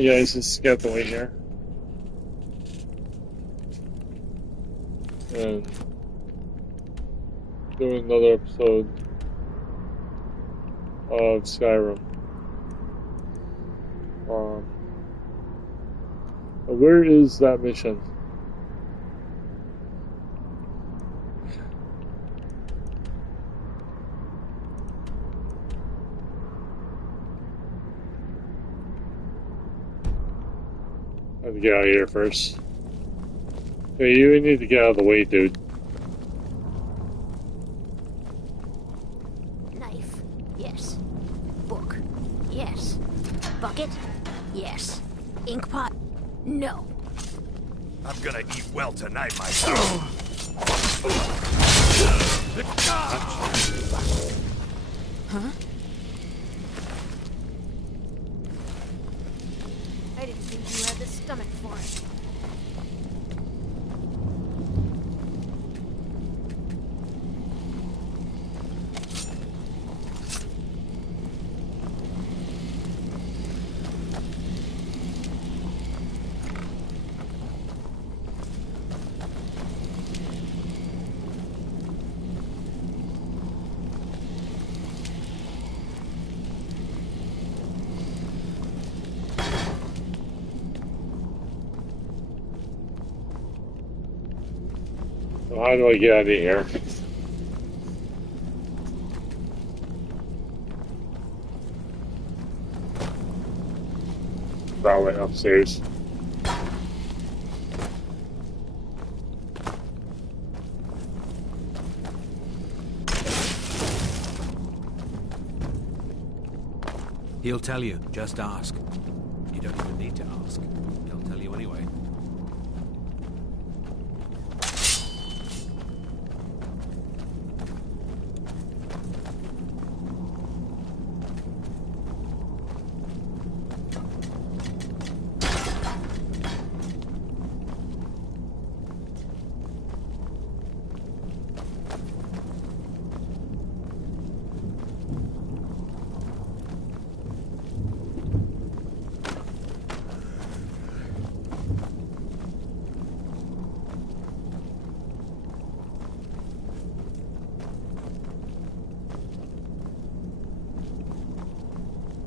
You guys just get the way here. And do another episode of Skyrim. Where is that mission? I have to get out of here first. Hey, you need to get out of the way, dude. Knife. Yes. Book. Yes. Bucket. Yes. Ink pot. No. I'm gonna eat well tonight, myself. Huh? I didn't think you had the stomach for it. How do I get out of here? That way upstairs. He'll tell you, just ask. You don't even need to ask. He'll tell you anyway.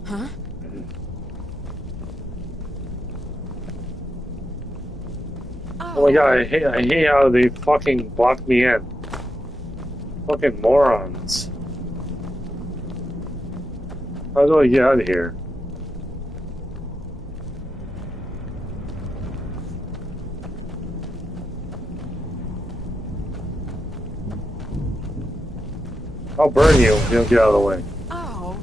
Huh? Oh my god, I hate how they fucking blocked me in. Fucking morons. How do I get out of here? I'll burn you if you don't get out of the way. Oh.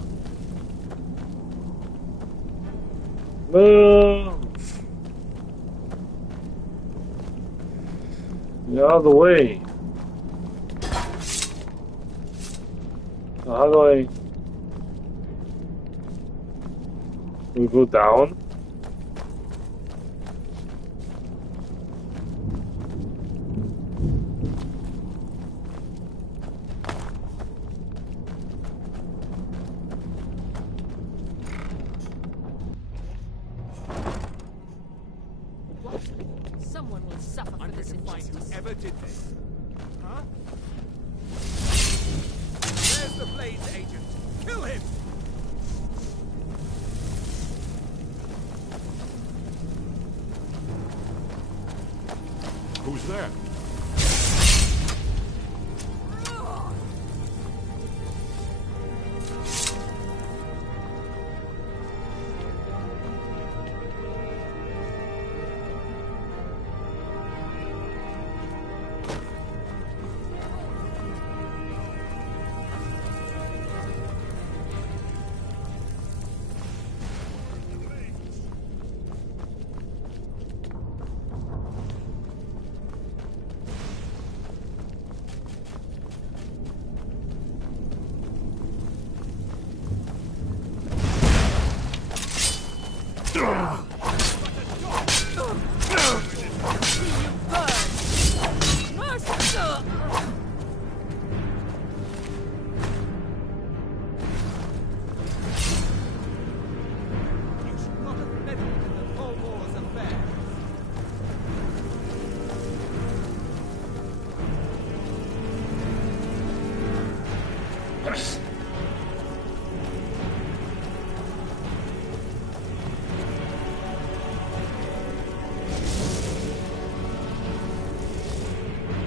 Move! Get out of the way. Now how do I... We go down? Someone will suffer for this injustice. Whoever did this. Huh? There's the Blaze agent. Kill him! Who's there?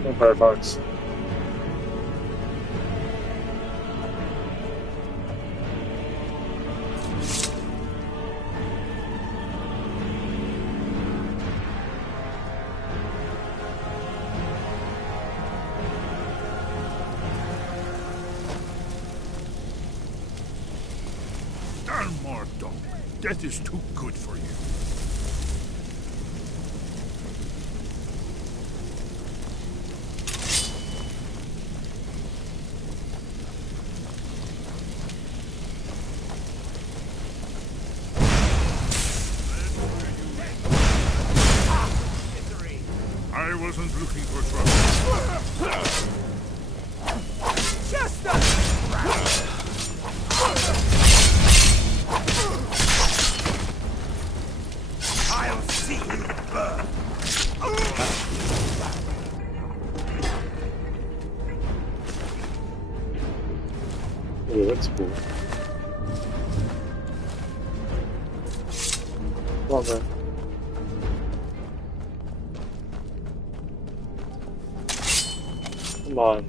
No firefox. Death is too good for you. I wasn't looking for trouble. Just I'll see you burn. Oh, that's cool. Well done. Come on.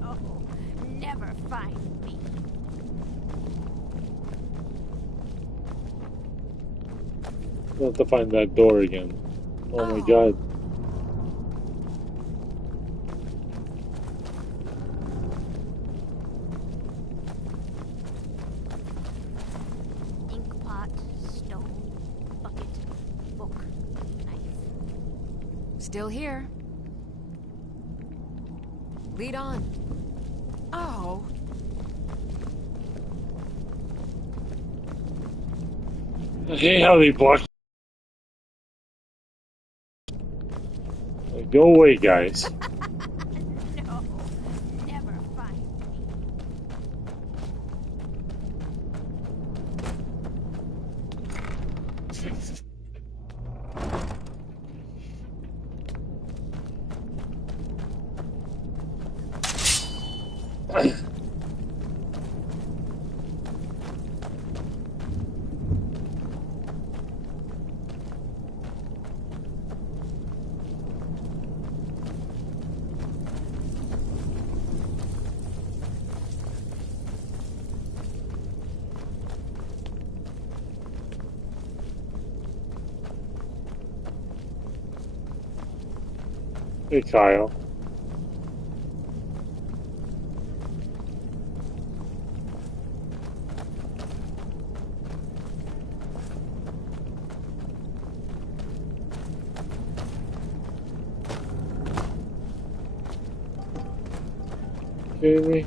No, never find me. We'll have to find that door again. Oh my god. Ink pot, stone, bucket, book, knife. Still here. Lead on. Oh. I hate how they block. Like, go away, guys. No, never find me. Hey, Kyle. Kidding me?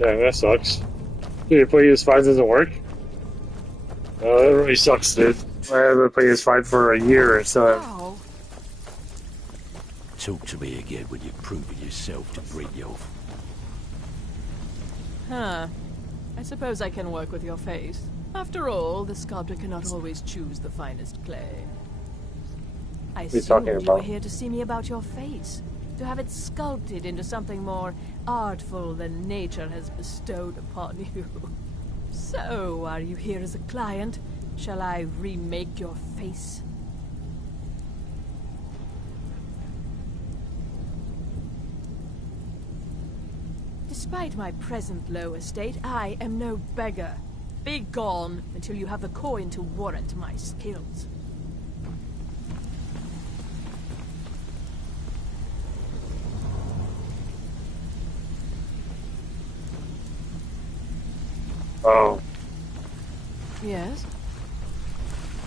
Yeah, that sucks. Dude, play as 5 doesn't work? Oh, that really sucks, dude. I haven't played as 5 for a year, so. Oh. Talk to me again when you've proven yourself to Brynjolf. Huh. I suppose I can work with your face. After all, the sculptor cannot always choose the finest clay. I What are you talking assumed you were about? here to see me about your face. To have it sculpted into something more artful than nature has bestowed upon you. So, are you here as a client? Shall I remake your face? Despite my present low estate, I am no beggar. Be gone until you have the coin to warrant my skills. Oh. Yes?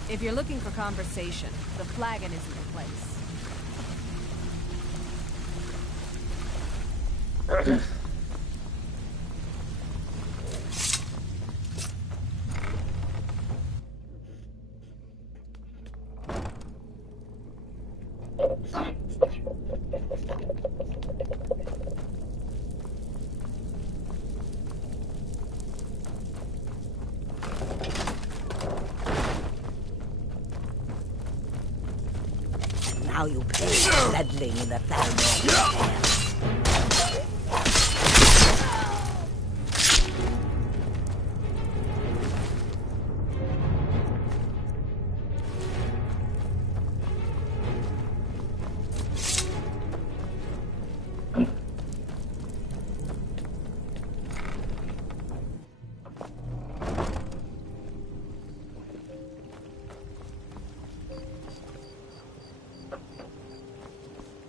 If you're looking for conversation, the flagon isn't the place. Now you pay meddling in the family.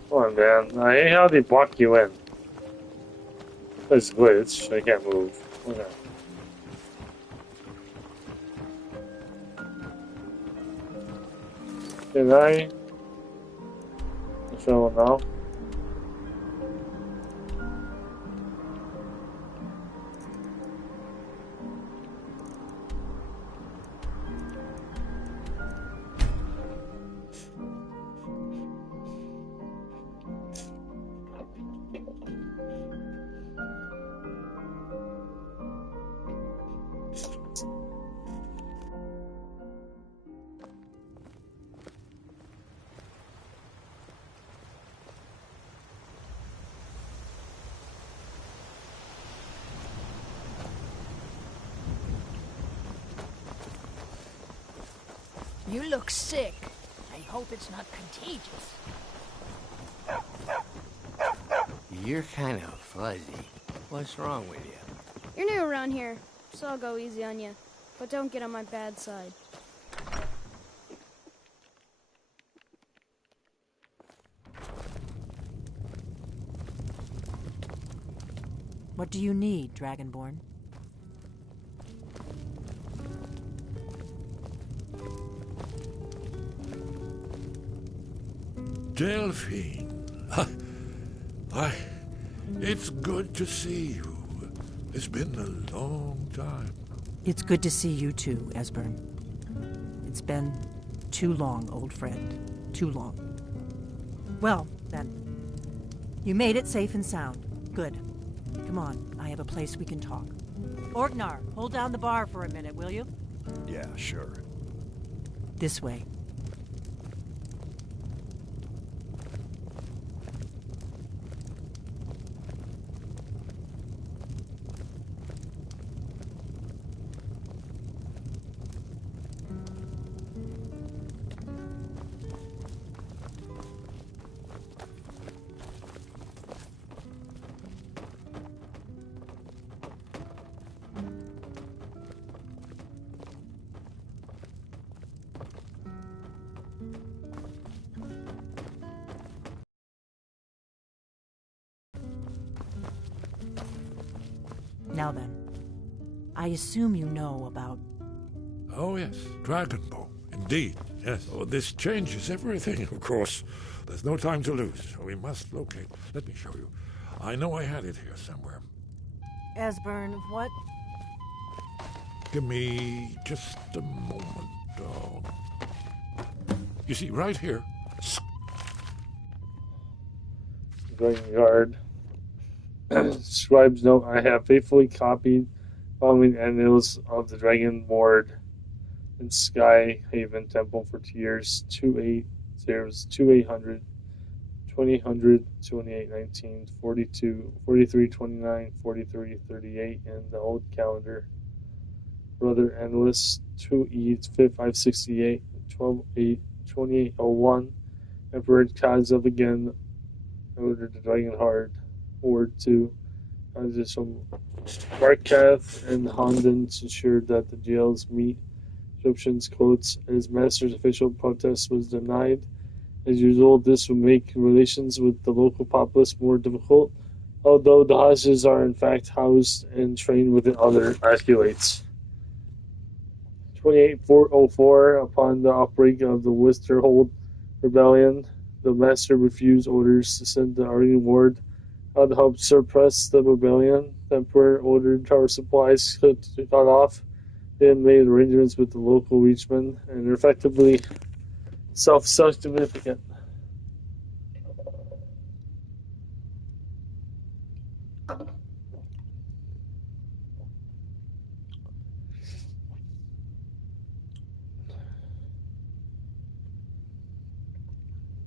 Come on, man. I hate how they block you in. It's glitch. I can't move. Okay. Can I? Show now. You look sick. I hope it's not contagious. You're kind of fuzzy. What's wrong with you? You're new around here, so I'll go easy on you. But don't get on my bad side. What do you need, Dragonborn? Delphine. It's good to see you. It's been a long time. It's good to see you too, Esbern. It's been too long, old friend. Too long. Well, then. You made it safe and sound. Good. Come on, I have a place we can talk. Orgnar, hold down the bar for a minute, will you? Yeah, sure. This way. Now then, I assume you know about... Oh, yes, Dragonbow. Indeed, yes. Oh, this changes everything, of course. There's no time to lose. We must locate. Let me show you. I know I had it here somewhere. Esbern, what? Give me just a moment. You see, right here. Dragon Guard. Scribe's note: I have faithfully copied following annals of the Dragon Ward in Sky Haven Temple for 2 years. 2800, 2000, 2819, 42, 43, 29, 43, 38 in the old calendar. Brother Analyst 2E 568, 12-8, 2801. Emperor Kazov again ordered the Dragon Hard. Ward 2. as is from Markath and Hondens ensured that the jails meet descriptions. Quotes, his master's official protest was denied. As usual, this would make relations with the local populace more difficult, although the hostages are in fact housed and trained within other arculates. 2804, upon the outbreak of the Westerhold rebellion, the master refused orders to send the Aryan ward out to help suppress the rebellion. The emperor ordered power supplies cut off. They made arrangements with the local reachmen and are effectively self-significant.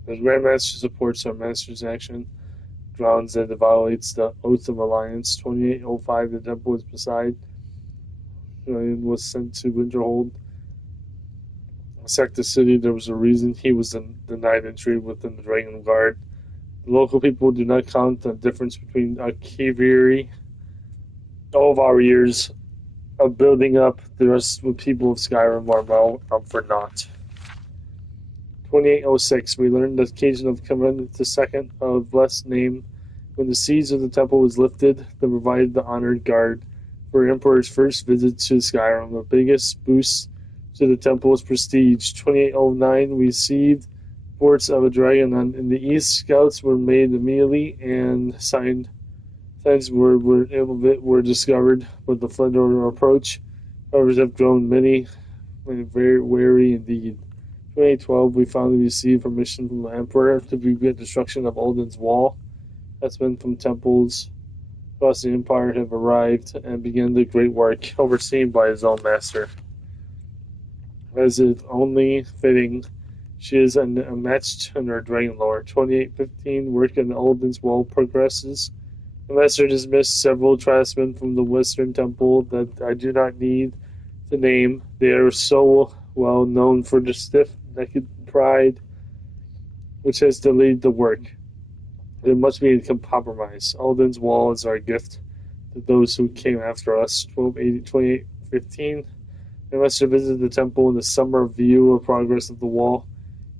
The Grandmaster supports our master's action, grounds that it violates the Oath of Alliance. 2805, the temple was beside, and was sent to Winterhold. Sacked the city, there was a reason he was denied entry within the Dragon Guard. The local people do not count the difference between Akiviri. All of our years of building up the rest of the people of Skyrim are well up for naught. 2806, we learned the occasion of Covenant II of blessed name. When the siege of the temple was lifted, they provided the honored guard for Emperor's first visit to Skyrim. The biggest boost to the temple's prestige. 2809, we received reports of a dragon in the east. Scouts were made immediately, and signs were discovered with the Flindor approach. Others have grown many, very wary indeed. 2012, we finally received permission from the Emperor to begin destruction of Alduin's Wall. That's been from temples across the Empire have arrived and began the great work, overseen by his own master. As is only fitting, she is unmatched in her dragon lore. 2815, work in Alduin's Wall progresses. The master dismissed several tribesmen from the Western Temple that I do not need to name. They are so well known for their stiff-necked pride, which has delayed the work. There must be a compromise. Alduin's Wall is our gift to those who came after us. 2815. The master visited the temple in the summer view of progress of the wall.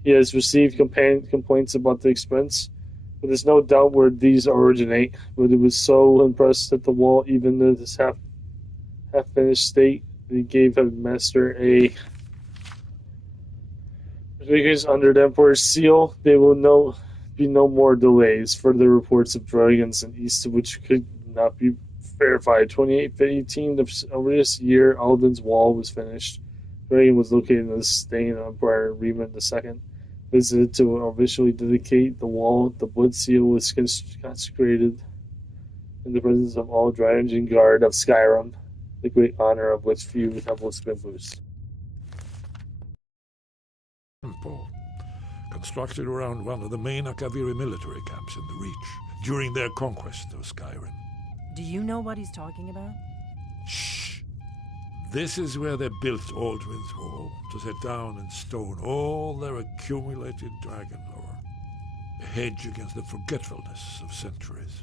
He has received complaints about the expense, but there's no doubt where these originate. But he was so impressed at the wall, even in this half-finished state, that he gave his master a because under the Emperor's seal, there will be no more delays. Further reports of dragons in east, which could not be verified. 2818 of this year, Alduin's Wall was finished. Dragon was located in the Stain Empire. Riemann II visited to officially dedicate the wall. The blood seal was consecrated in the presence of all Dragon Guard of Skyrim, the great honor of which few temples can boast. Temple, constructed around one of the main Akaviri military camps in the Reach during their conquest of Skyrim. Do you know what he's talking about? Shh! This is where they built Alduin's Wall, to set down in stone all their accumulated dragon lore, a hedge against the forgetfulness of centuries.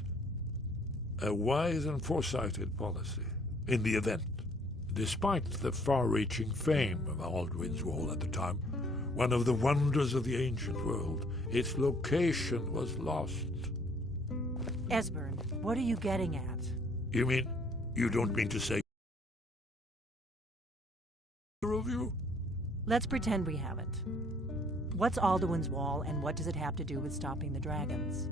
A wise and foresighted policy, in the event. Despite the far-reaching fame of Alduin's Wall at the time, one of the wonders of the ancient world, its location was lost. Esbern, what are you getting at? You mean, you don't mean to say of you? Let's pretend we haven't. What's Alduin's Wall, and what does it have to do with stopping the dragons?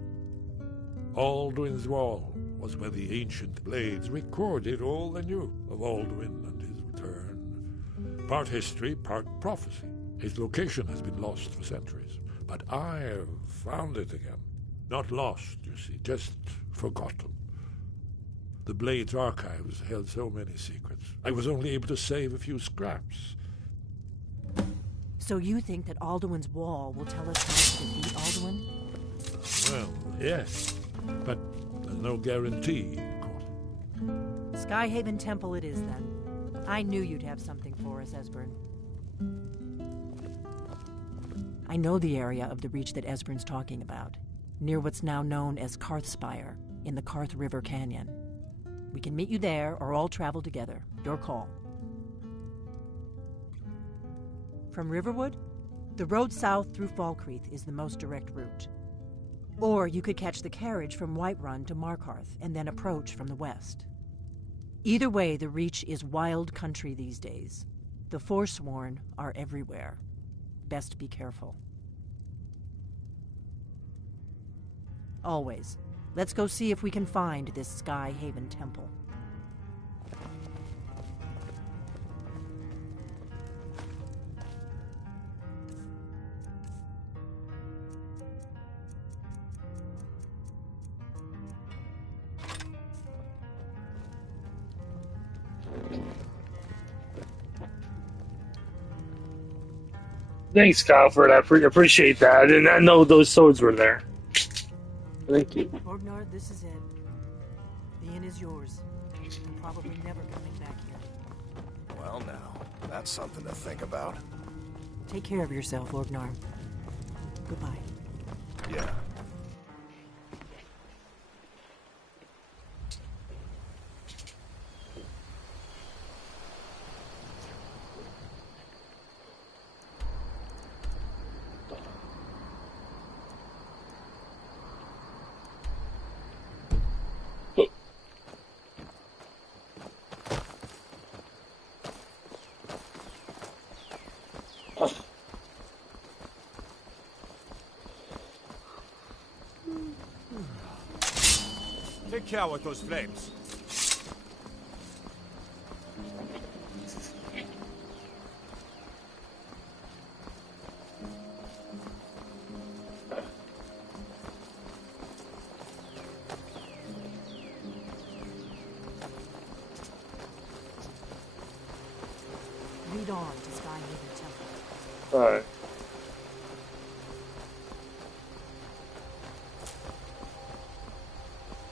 Alduin's Wall was where the ancient blades recorded all they knew of Alduin and his return. Part history, part prophecy. His location has been lost for centuries, but I have found it again. Not lost, you see, just forgotten. The Blade's archives held so many secrets. I was only able to save a few scraps. So you think that Alduin's Wall will tell us how to defeat Alduin? Well, yes, but there's no guarantee, of course. Skyhaven Temple it is, then. I knew you'd have something for us, Esbern. I know the area of the Reach that Esbern's talking about, near what's now known as Karthspire, in the Karth River Canyon. We can meet you there or all travel together. Your call. From Riverwood, the road south through Falkreath is the most direct route. Or you could catch the carriage from Whiterun to Markarth and then approach from the west. Either way, the Reach is wild country these days. The Forsworn are everywhere. Best be careful. Always. Let's go see if we can find this Sky Haven temple. Thanks, Kyle, for that. Appreciate that. I did not know those swords were there. Thank you. Orgnar, this is it. The inn is yours. I'm probably never coming back here. Well, now, that's something to think about. Take care of yourself, Orgnar. Goodbye. Yeah. Take care with those flames. Lead on to Sky Haven Temple. Alright.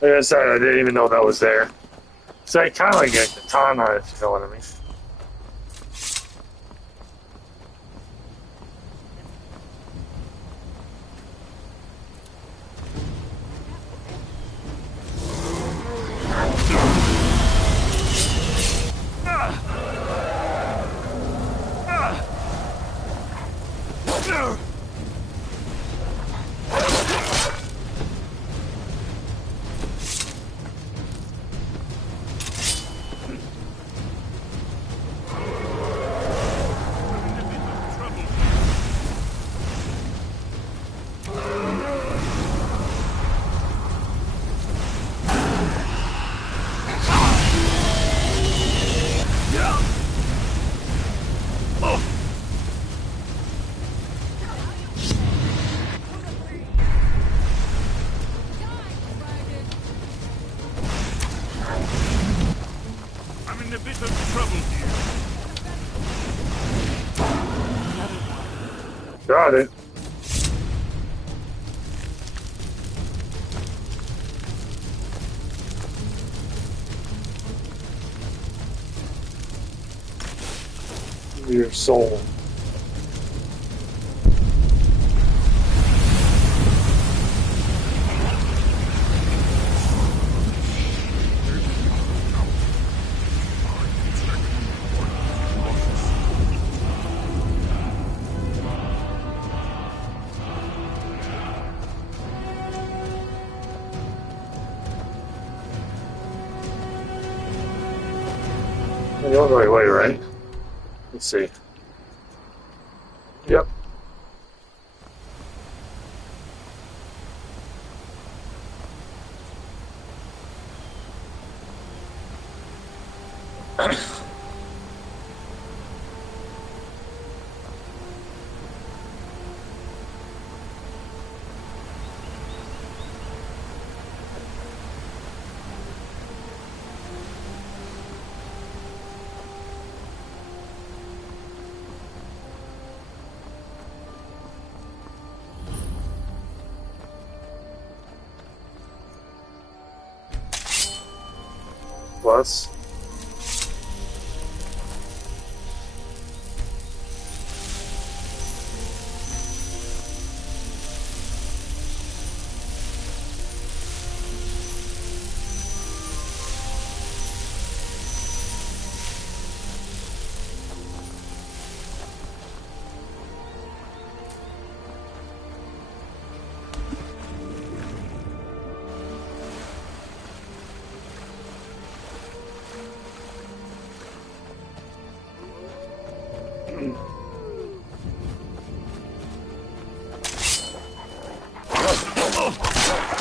Like I said, I didn't even know that was there. So I kind of like a katana, if you know what I mean. Got it. Your soul. You're the right way, right? Let's see. Yep. Plus.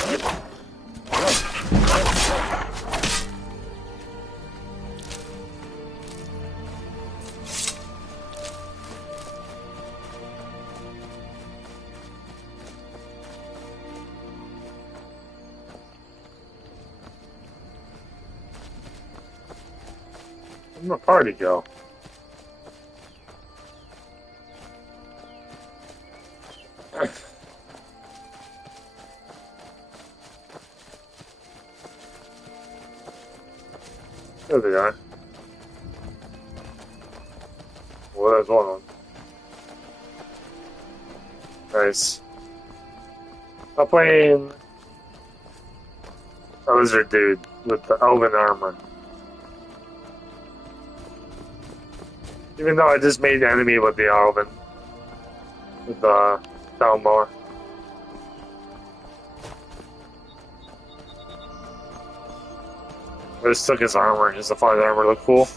Where'd my party go? There they are. Well, there's one of them. Nice. I'm playing a lizard dude with the elven armor. Even though I just made the enemy with the elven. With the downmower. I just took his armor just to find the armor look cool.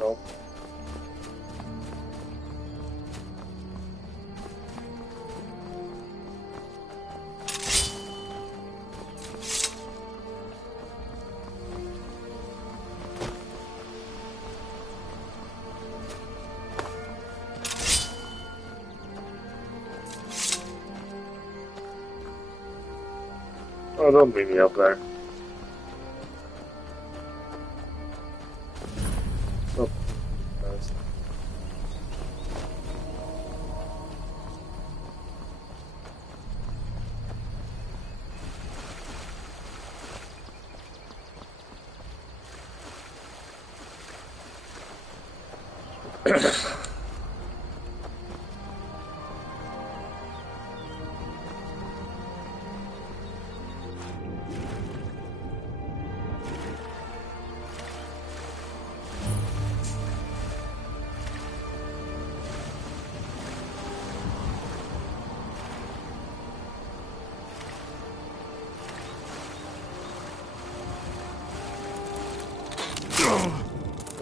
Nope. Oh, don't beat me up there. Oh, nice.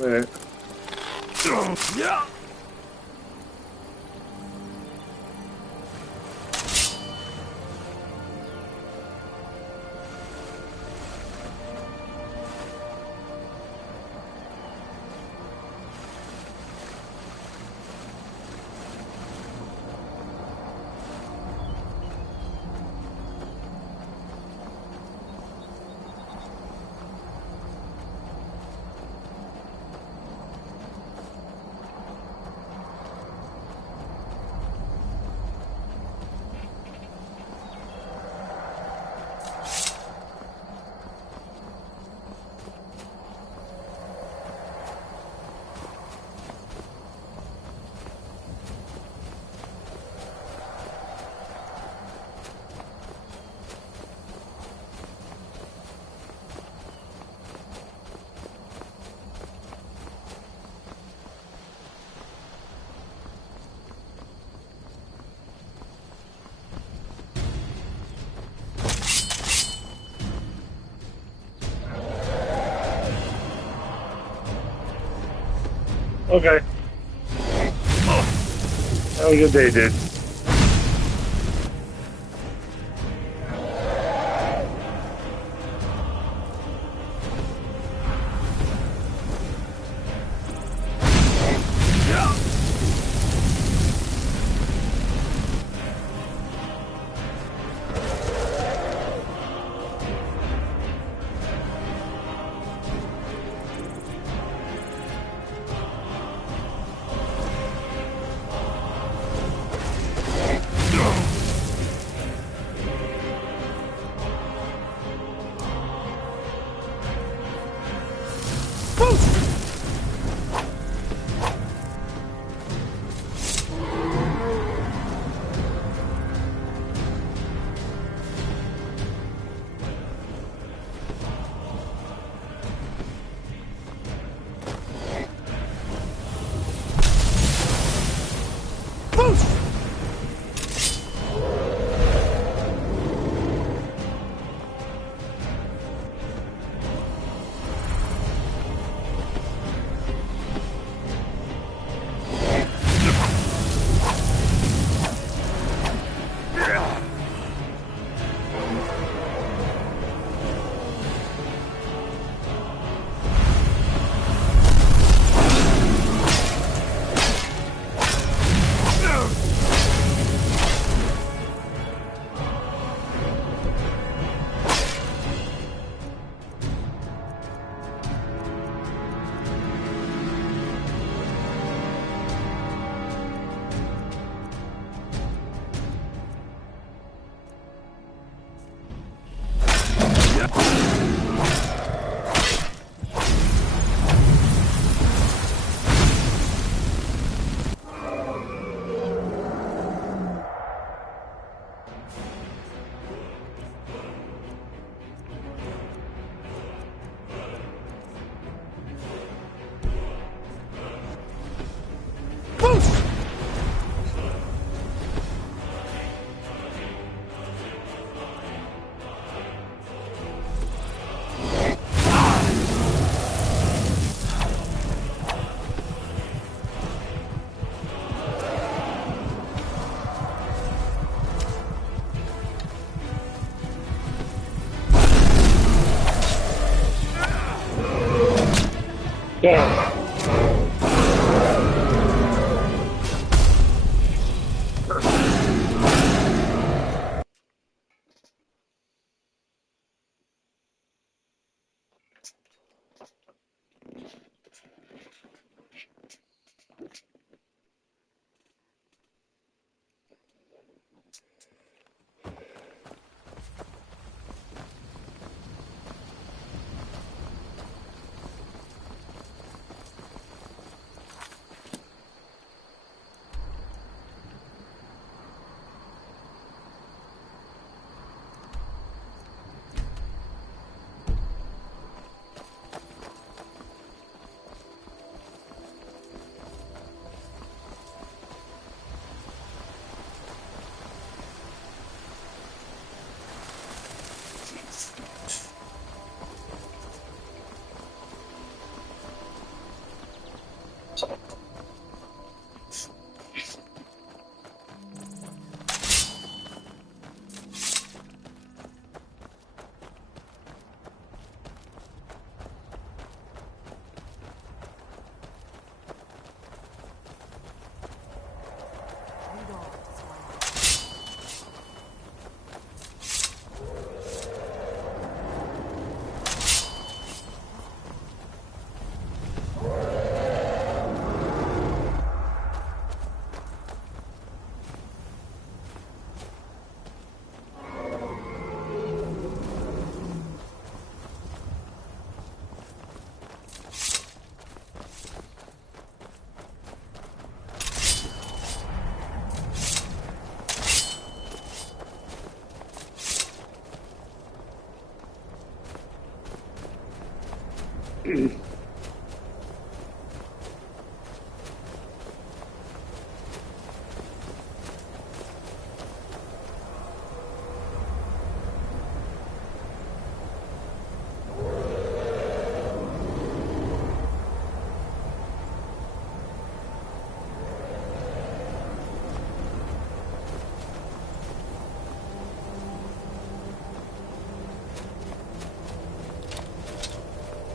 Alright. Yeah. Okay. Have a good day, dude. Yeah.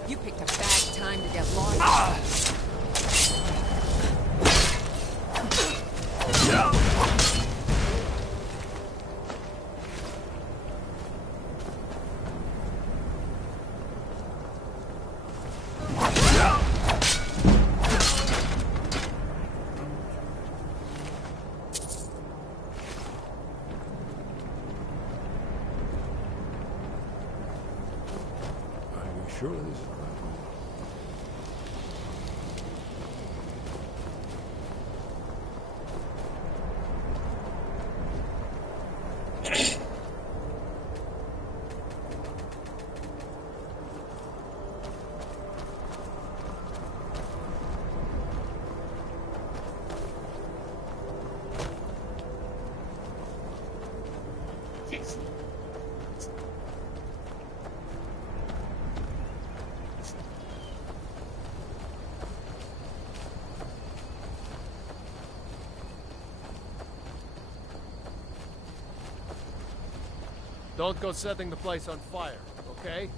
You picked a bad time to get lost. Sure this is right. Don't go setting the place on fire, okay?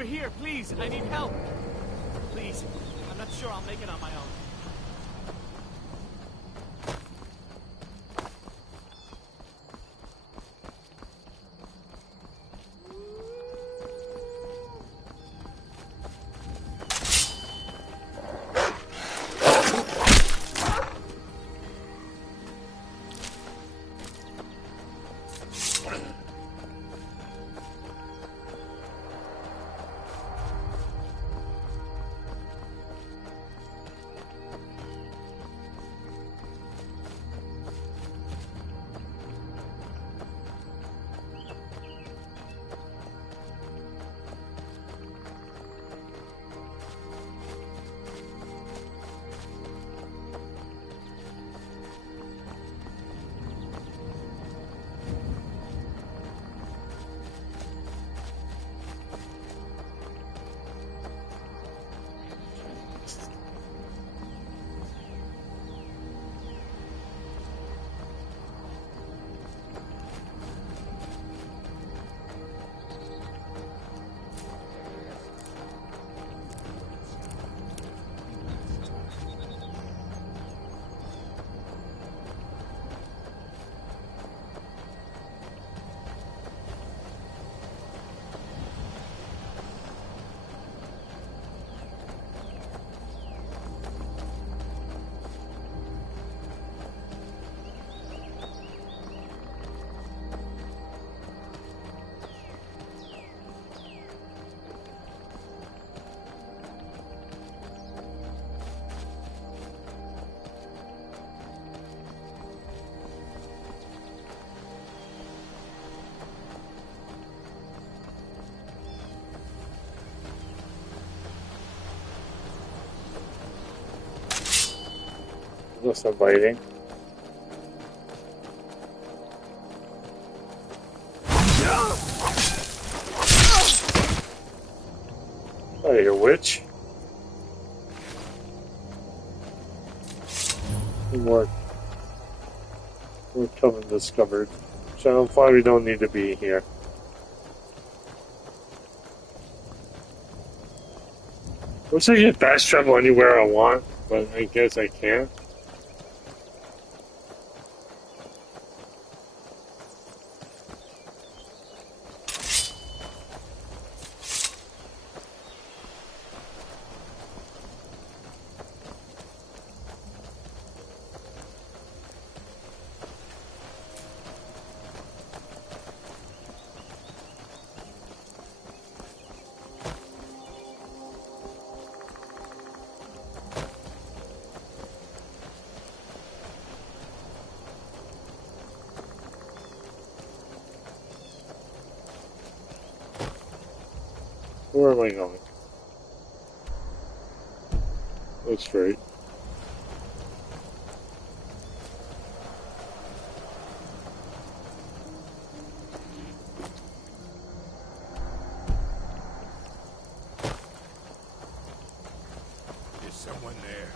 Over here, please. I need help. Please. I'm not sure I'll make it on my own. That's inviting. Oh, you're a witch. More coven discovered. Channel 5, we don't need to be here. Wish I could fast travel anywhere I want, but I guess I can't. Where am I going? Go straight. There's someone there.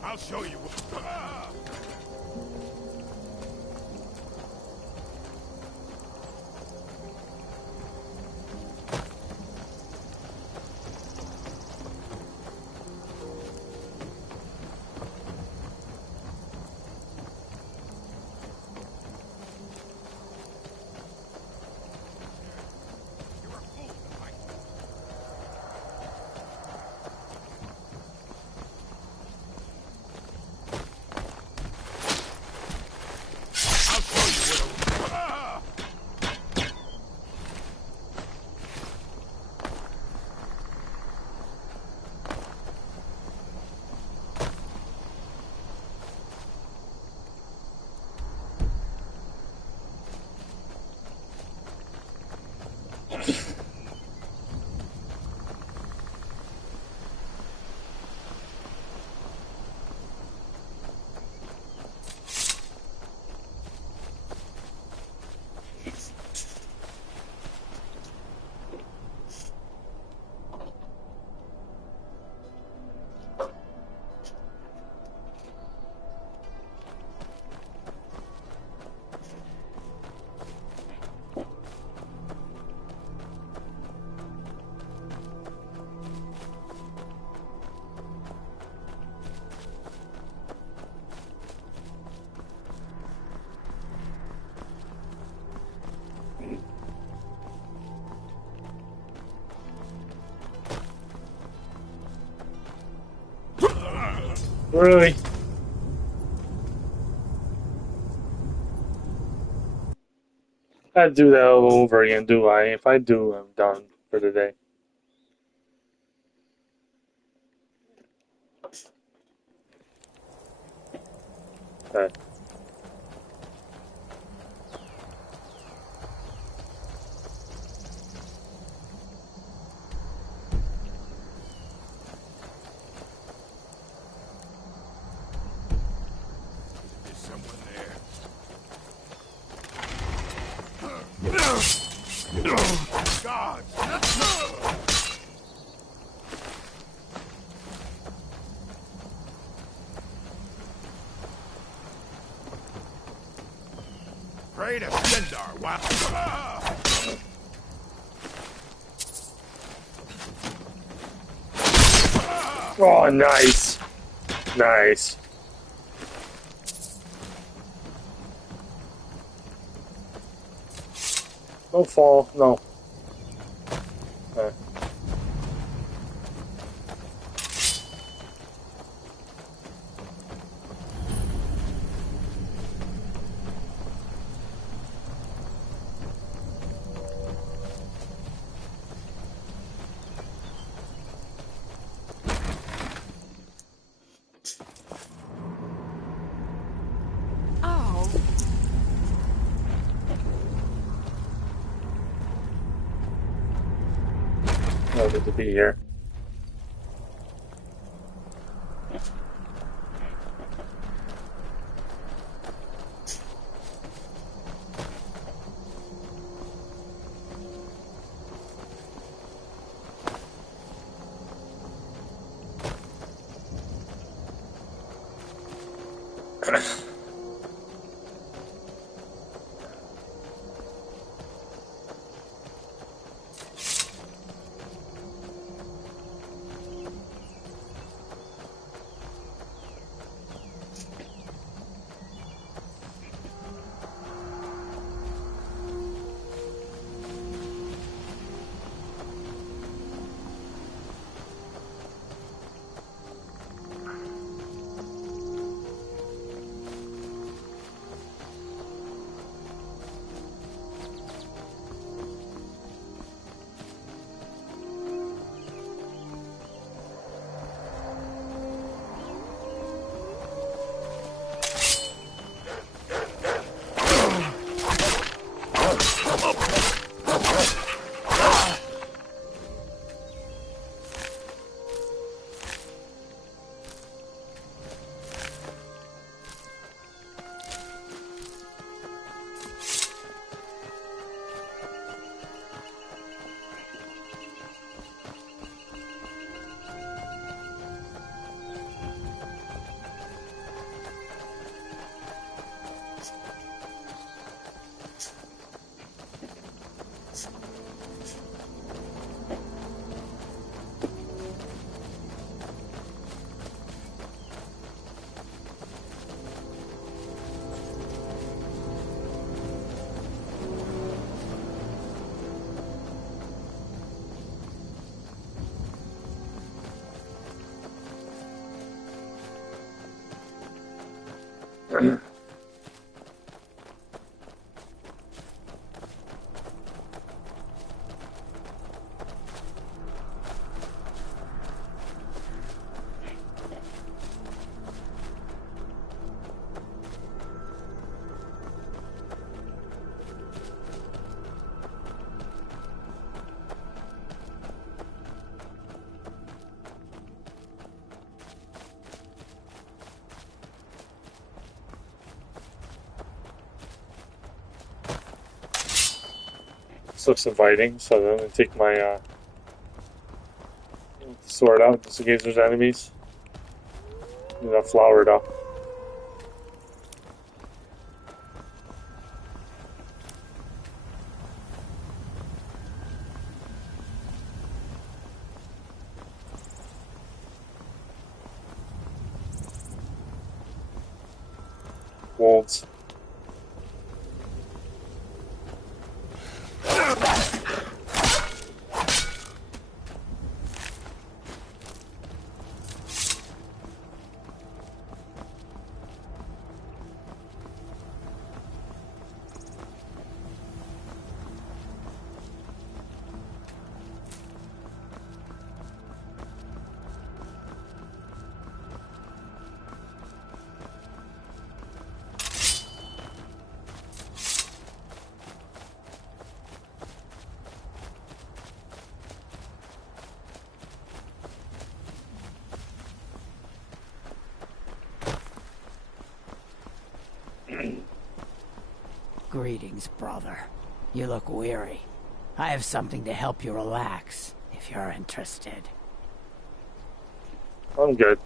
I'll show you. Really? I'd do that all over again, do I? If I do, I'm done for the day. Okay. There's someone there. God! Pray to Sindar. Wow. Oh, nice. Nice. Don't fall, no. Okay. I need to be here. This looks inviting, so then I'm gonna take my sword out just in case there's enemies. And a flower though. Wolves. Greetings, brother. You look weary. I have something to help you relax, if you're interested. I'm good.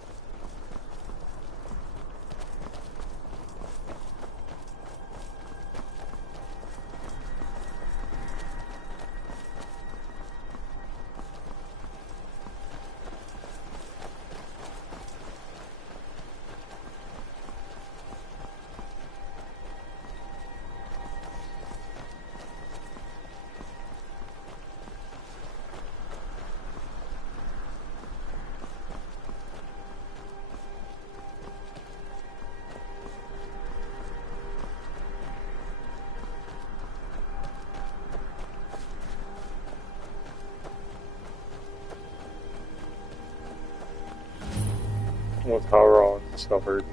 With power undiscovered.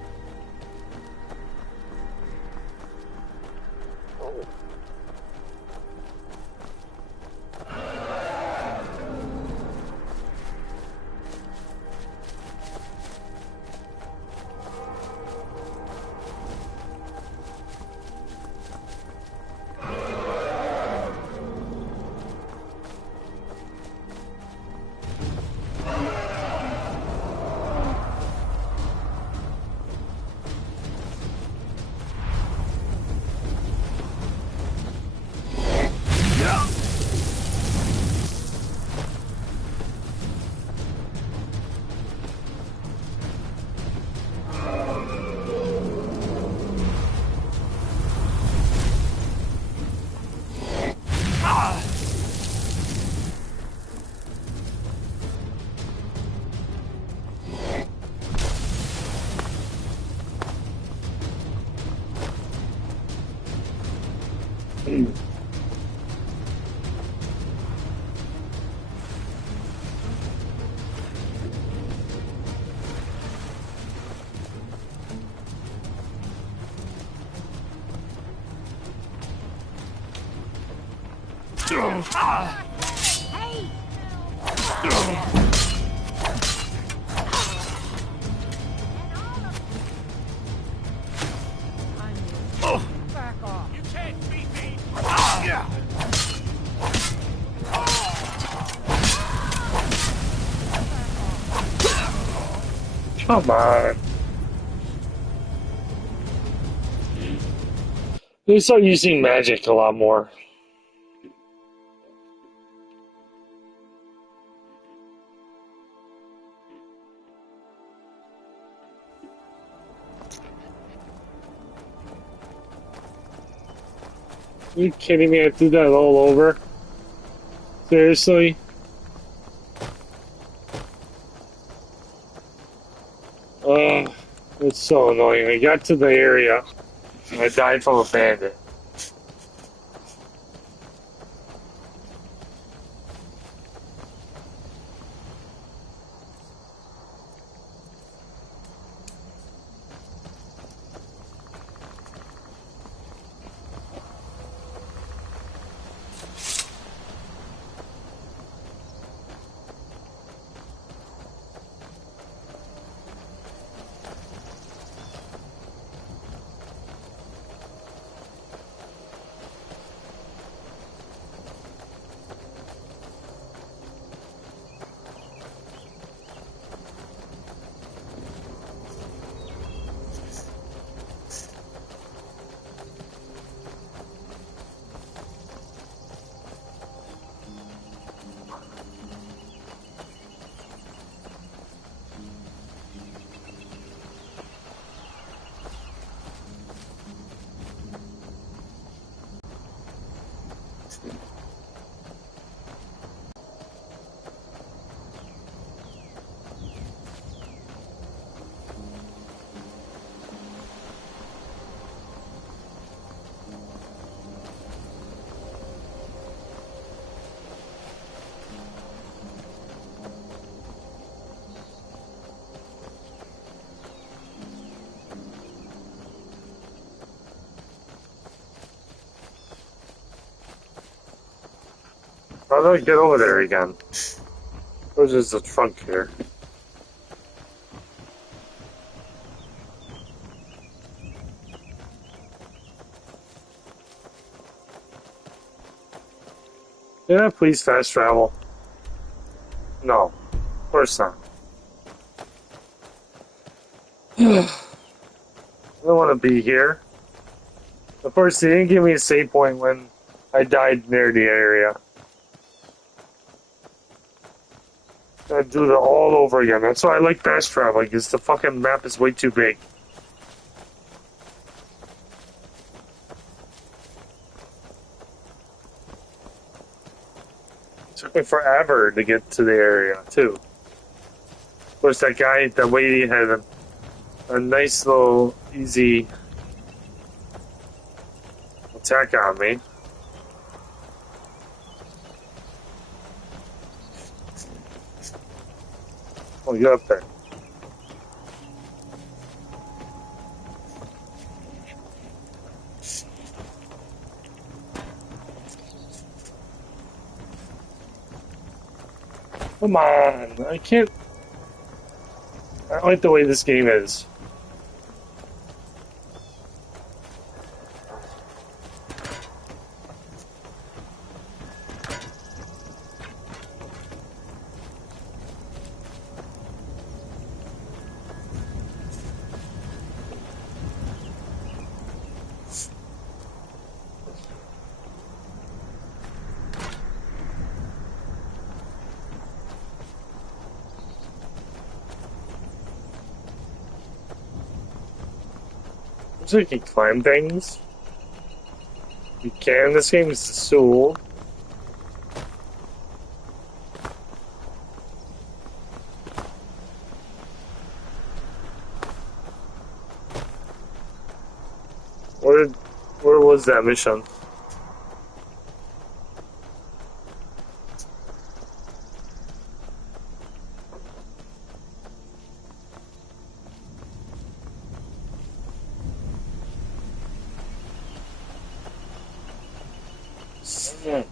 Come on. They start using magic a lot more. Are you kidding me? I threw that all over. Seriously? It's so annoying. I got to the area and I died from a bandit. How do I get over there again? Where's just the trunk here? Yeah, please fast travel. No, of course not. I don't want to be here. Of course, they didn't give me a save point when I died near the area. Gotta do it all over again. That's why I like fast traveling, because the fucking map is way too big. It took me forever to get to the area, too. Of course, that guy, that lady had a nice little, easy attack on me. Oh, you're up there. Come on, I can't... I don't like the way this game is. So you can climb things. You can. This game is so old. Where was that mission? Yeah.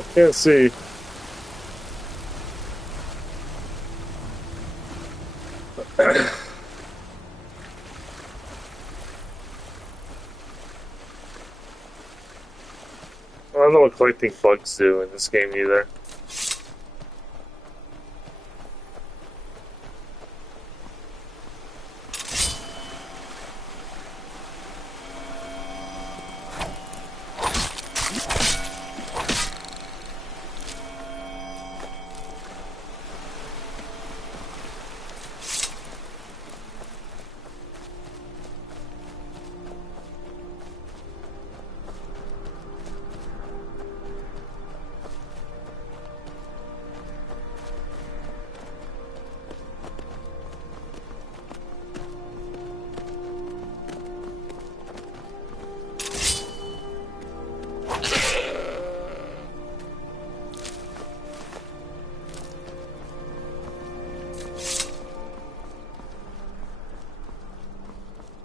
I can't see. I don't know what collecting bugs do in this game either.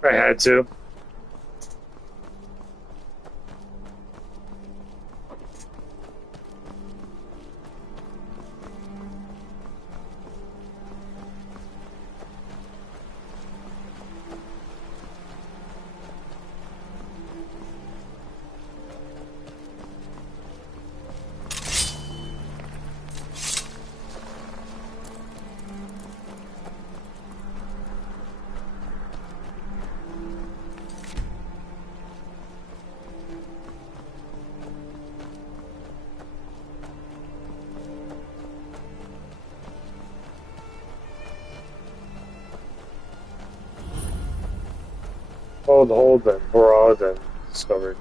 I had to. Hold then, broad and discovered.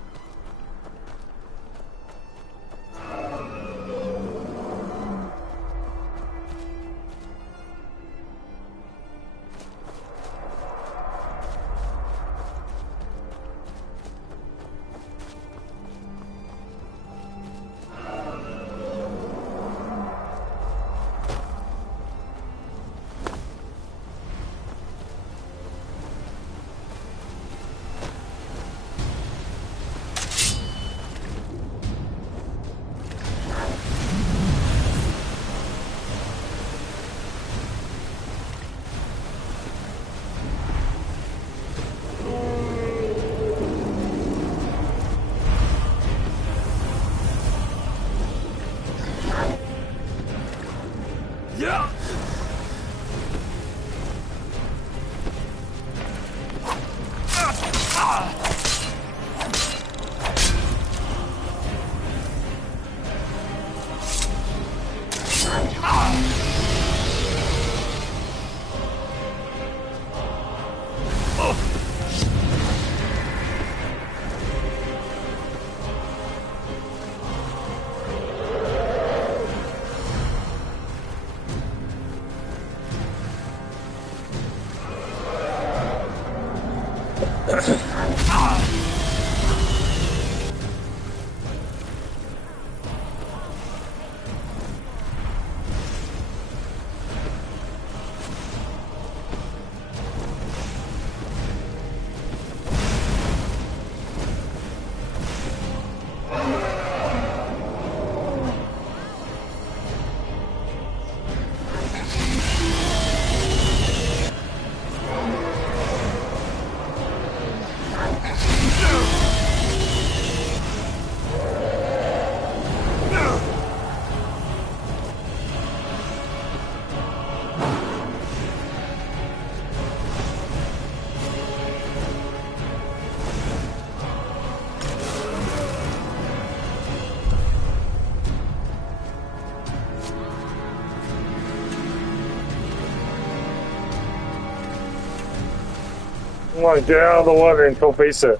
Come on, get out of the water and go face it.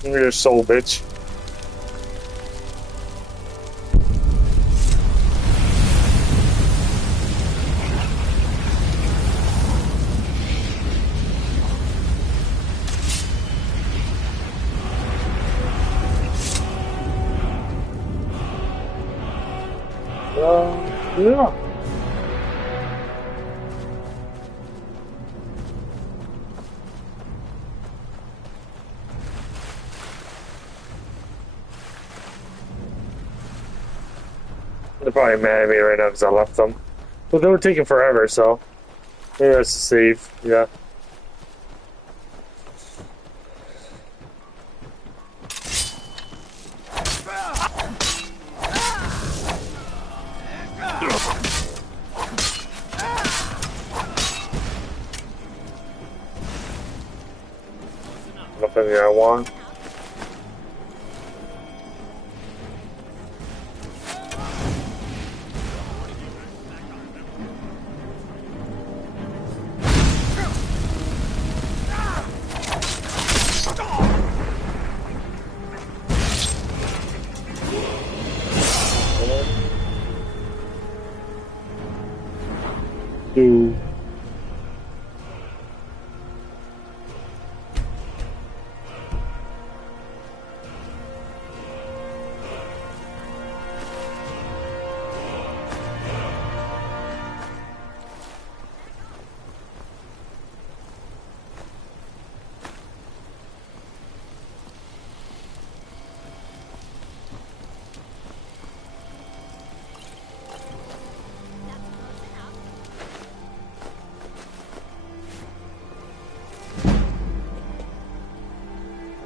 Give me your soul, bitch. Yeah. They're probably mad at me right now because I left them. But they were taking forever, so maybe that's a save, yeah. Nothing I want. Do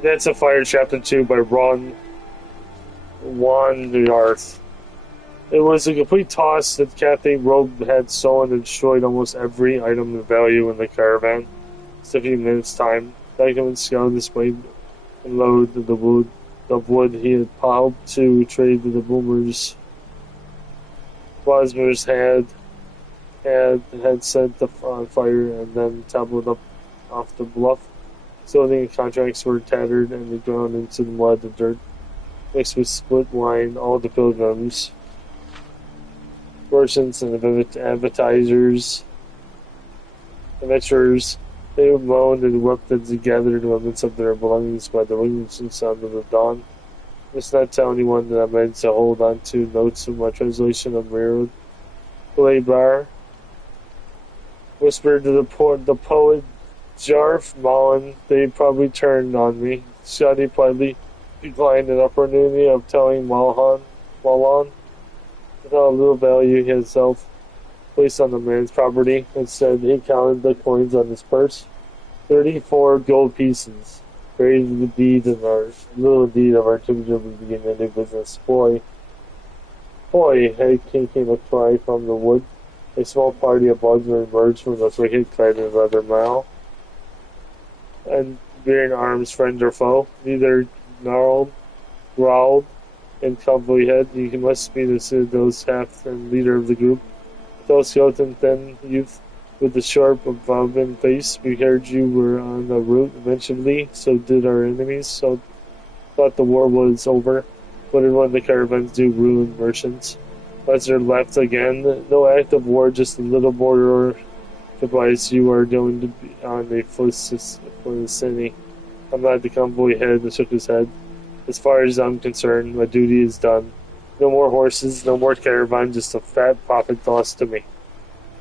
That's a Fire Chapter 2 by Ron Wanderarth. It was a complete toss that Cathay Rogue had stolen and destroyed almost every item of value in the caravan. 15 minutes time. Dykeman scouted this way and loaded the wood he had piled to trade the boomers. Bosmer's had set the on fire and then tumbled up off the bluff. Clothing contracts were tattered and they ground into the mud and dirt, mixed with split wine. All the pilgrims, merchants, and advertisers, adventurers, they moaned and wept as they gathered remnants of their belongings by the wings and sound of the dawn. I must not tell anyone that I meant to hold on to notes of my translation of Mirror. Bar whispered to the poet Jarf Mullen. They probably turned on me. Shadi politely declined an opportunity of telling Malhan, without a little value himself placed on the man's property. Instead, he counted the coins on his purse. 34 gold pieces. Great indeed in our little deed of our activity we begin a new business. Boy, hey, came a cry from the wood. A small party of bugsmen emerged from the thicket clad in leather mail, and bearing arms, friend or foe. Neither growled, and comfortably head. You must be the Citadel's half and leader of the group. Tall, skeleton, thin youth with the sharp, above-in face. We heard you were on the route eventually, so did our enemies. So thought the war was over. What did one of the caravans do? Ruin merchants. Lesser left again. No act of war, just a little border advice. You are going to be on a for the city. I'm not the convoy head that shook his head. As far as I'm concerned, my duty is done. No more horses, no more caravan, just a fat profit lost to me.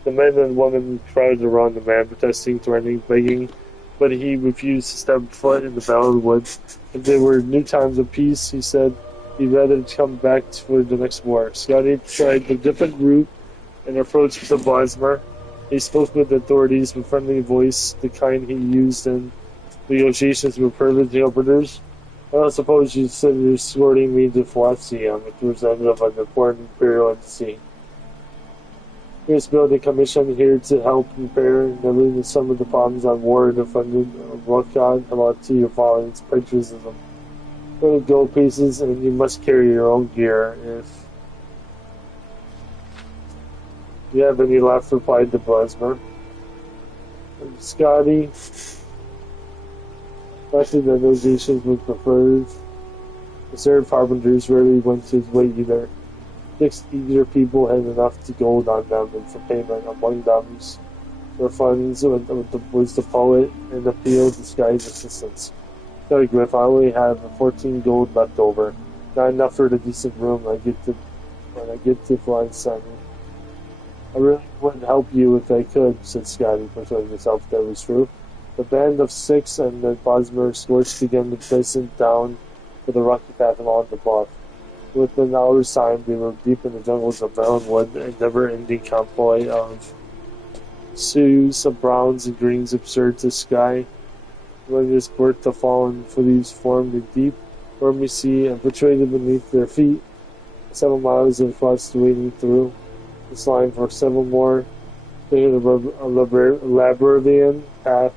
The men and women crowded around the man, protesting, threatening, begging, but he refused to step foot in the Battle of the Woods. If there were new times of peace, he said, he'd rather come back for the next war. Scotty tried a different route and approached the Bosmer. He spoke with the authorities with friendly voice, the kind he used in negotiations with private interpreters. I don't suppose you said you're escorting me to Flatsium, representative of an important imperial entity. Here's building commission here to help repair and eliminate some of the problems on war defended Rokad about to your following patriotism. Go to gold pieces and you must carry your own gear if you have any left, replied the Bosmer. Scotty especially the negotiations with preferred reserve harbingers rarely went his way either. 6 eager people had enough to gold on them, and for payment among them their funds was the poet and appeal disguised assistance. Sorry, Griff, I only have 14 gold left over. Not enough for the decent room when I get to Flying Sun. I really would help you if I could, said Scotty, persuading himself that was true. The band of 6 and the Bosmer escorts began to descent down to the rocky path along the bluff. Within an hour's time, they were deep in the jungles of Melonwood, a never-ending convoy of hues of browns and greens absurd to sky. When this birth the fallen fleas formed a deep, wormy sea infiltrated beneath their feet. 7 miles of frost waiting through this line for several more, taking a labyrinthine path,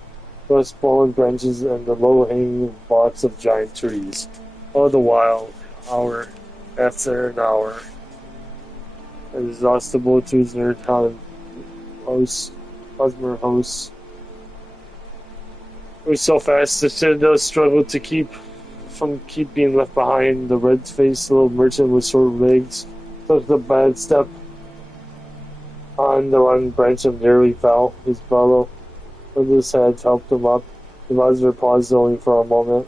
plus fallen branches and the low-hanging blocks of giant trees. All the while, hour after an hour, inexhaustible to his nerd Bosmer hosts. It was so fast the Citadel struggled to keep being left behind. The red-faced little merchant with short legs took the bad step on the one branch and nearly fell. His fellow with his head helped him up. The Bosmer paused only for a moment,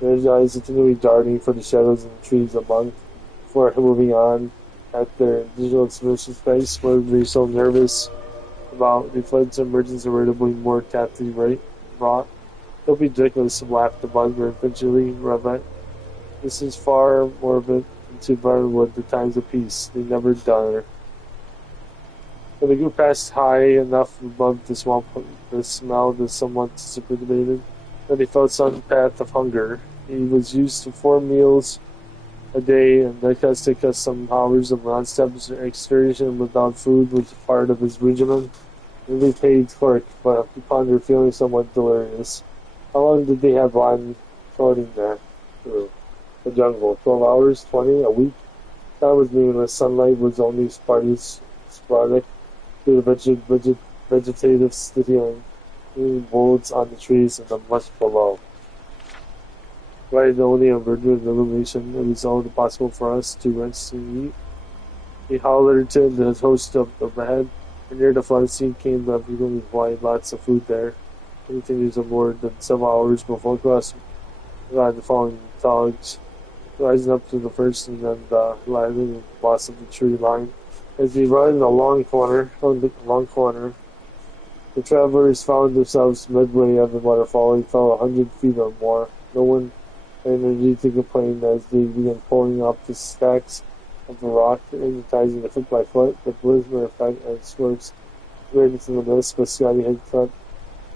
his eyes continually darting for the shadows in the trees above, before moving on at their digital exhibition space. Where they were so nervous about the floods and emergence irritably more captive wrought. Don't be ridiculous, laughed the Bosmer eventually. Revet. This is far more of it into Briarwood, the times of peace. They never done. When the group passed high enough above the swamp, the smell was somewhat dissipated. Then he felt some path of hunger. He was used to 4 meals a day, and that could take us some hours of non-stop excursion without food was part of his regimen. Really paid clerk, but he pondered, feeling somewhat delirious. How long did they have on floating there through the jungle? 12 hours? 20? A week? Time was meaningless. Sunlight was only sporadic through the vegetative ceiling, bolts on the trees and the much below. Right, only a verdant illumination, it was all possible for us to rest and eat. He hollered to the host of the bed, and near the flood scene came the people with wine, lots of food there. Anything is more than several hours before class. The falling dogs, rising up to the first and then the landing boss of the tree line. As they run in a long corner, the travelers found themselves midway of the waterfall. He fell 100 feet or more. No one had energy to complain as they began pulling up the stacks of the rock, hypnotizing it foot by foot. The blizzard effect and swerves ran into the mist, but Scotty had cut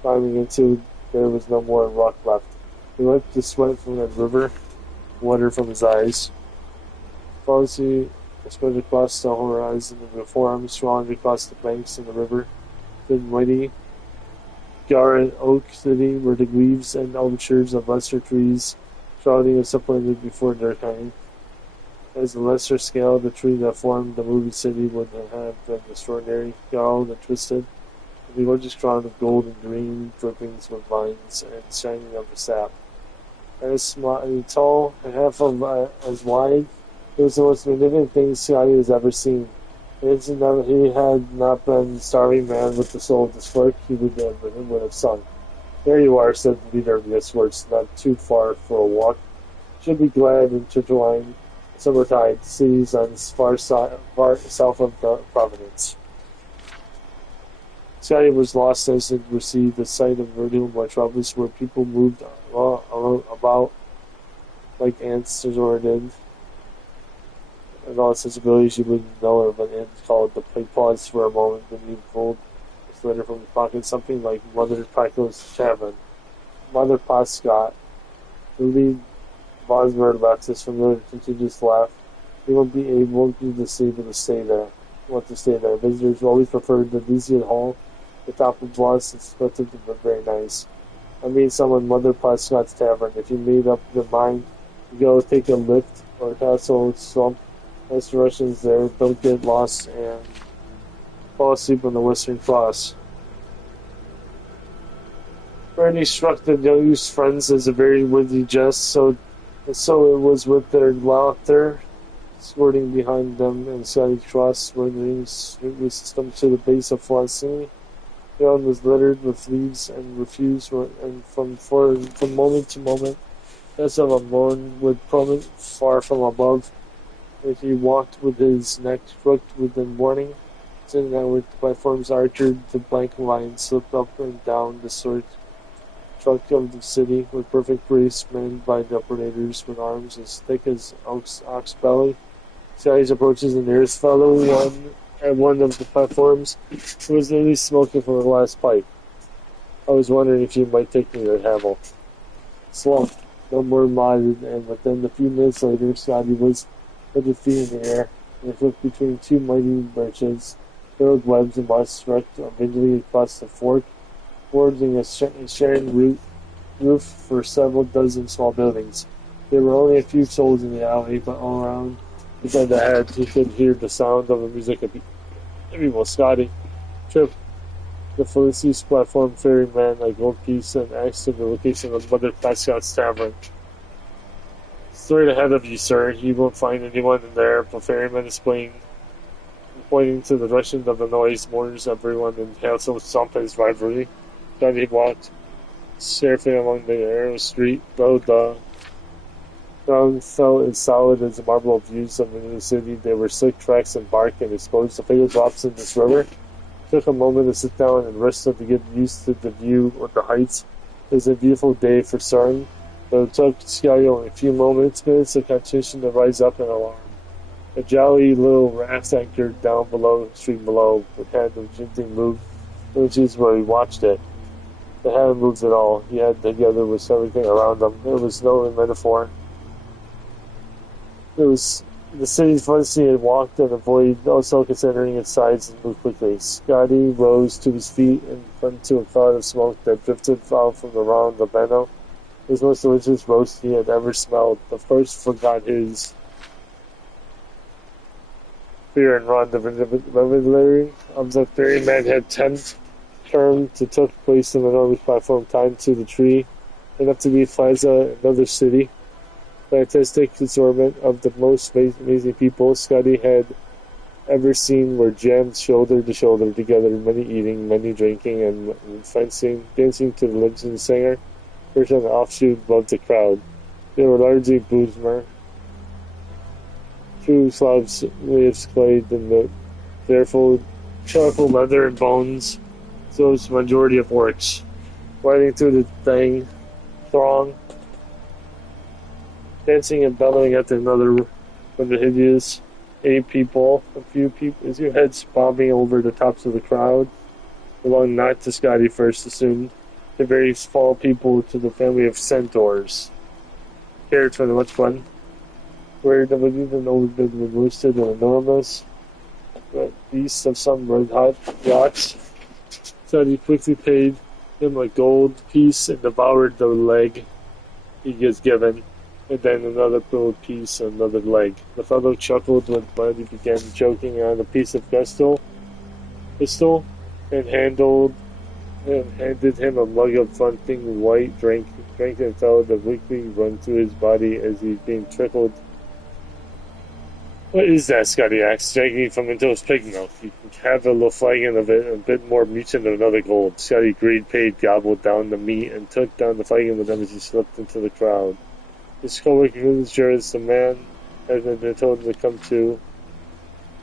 climbing into there was no more rock left. He wiped the sweat from the river, water from his eyes. Policy spread across the horizon of the forearms, swarmed across the banks of the river. The mighty Garrett Oak City, where the leaves and overtures of lesser trees shrouding and separated before their kind. As a lesser scale, the tree that formed the movie city would have been extraordinary, gnarled and twisted, with the gorgeous crown of gold and green drippings with vines and shining of the sap. As tall and half of as wide, it was the most magnificent thing Scotty has ever seen. He had not been starving man with the soul of this work, he would have sung. There you are, said the leader of the escorts, not too far for a walk. Should be glad in intertwined summertide cities on the far south of the Providence. Scotty was lost as it received the sight of Verdun metropolis where people moved about like ants disordered. and all such abilities you wouldn't know of, but Anne called the play pause for a moment, then he pulled his letter from his pocket, something like Mother Pico's Tavern. Mother Pascott. The lead Bosmer left his familiar contagious laugh. He won't be able to stay there. Visitors always preferred the Elysian Hall. The top of was expensive but very nice. I mean someone Mother Pascott's Tavern. If you made up your mind to go take a lift or castle swamp, restorations there, don't get lost and fall asleep on the Western Cross. Bernie struck the youngest friends as a very witty jest, so it was with their laughter squirting behind them and Scotty Cross running smoothly stumped to the base of Flossie. The ground was littered with leaves and refuse, and from moment to moment, as of a moon would plummet far from above. If he walked with his neck crooked within warning, sitting down with the platforms archered, the blank line slipped up and down the sword truck of the city with perfect grace, manned by the operators with arms as thick as ox belly. Scotty approaches the nearest fellow at one of the platforms, who was nearly smoking from a glass pipe. I was wondering if you might take me to Havel. Slumped, no more nodded, and within a few minutes later, Scotty was with his feet in the air, and flipped between two mighty branches, filled webs and moss stretched visually across the fork, forging a sharing roof for several dozen small buildings. There were only a few souls in the alley, but all around, beside the head, he could hear the sound of the music of people. Scotty tripped the Felicity's platform ferryman like gold piece and asked him the location of Mother Pascott's Tavern. Straight ahead of you, sir. You won't find anyone in there. The ferryman is pointing to the direction of the noise, warns everyone in Hansel stomp his rivalry. Then he walked carefully along the narrow street, though the ground felt as solid as the marble views of the new city. There were slick tracks and bark and exposed the fatal drops in this river. Took a moment to sit down and rested to get used to the view of the heights. It was a beautiful day for certain, but it took Scotty only a few minutes of concentration to rise up in alarm. A jolly little raft anchored down below, street below, but had the gently moved, which is where he watched it. It hadn't moved at all. He had together with everything around him. There was no metaphor. It was the city's Felicity had walked and avoided, also considering its size and moved quickly. Scotty rose to his feet and went to a cloud of smoke that drifted out from around the beno. It was the most delicious roast he had ever smelled. The first forgot his fear and run. The revelry of the ferryman had turned to took place in an enormous platform tied to the tree, enough to be Plaza, another city. Fantastic assortment of the most amazing people Scotty had ever seen were jammed shoulder to shoulder together, many eating, many drinking, and dancing to the lips of the singer, perched on the offshoot above the crowd. They were largely boozmer, true Slavs lives played in the colorful leather and bones, so it's the majority of orcs. Riding through the throng, dancing and bellowing at another from the hideous a few people, as your heads bobbing over the tops of the crowd, belonged not to Scotty first assumed, to very small people to the family of centaurs. Cared for the much fun, where the even old bed were roasted and enormous beasts of some red-hot yachts. Scotty quickly paid him a gold piece and devoured the leg he was given, and then another gold piece and another leg. The fellow chuckled when Buddy began choking on a piece of pistol, and handed him a mug of something white, drank and felt the weakly run through his body as he being trickled. What is that? Scotty asked, drinking from into his pig milk. You can have a little flagon of it, and a bit more meat and another gold. Scotty agreed, paid, gobbled down the meat, and took down the flagon with him as he slipped into the crowd. His co-worker was Juris, the man had been told him to come to,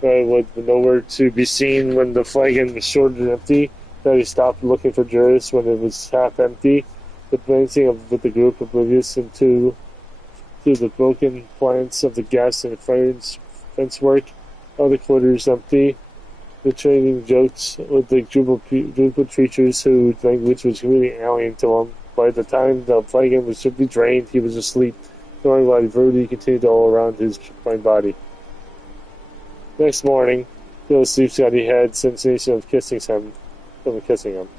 but was nowhere to be seen when the flagon was short and empty. Scotty stopped looking for Juris when it was half empty, advancing with the group oblivious into the broken plants of the gas and fence work. All the quarters empty. The trading jokes with the group of creatures whose language was completely alien to him. By the time the flagon was simply drained, he was asleep, knowing while Verdi continued all around his fine body. Next morning, Bill sleeps that he had sensation of kissing him.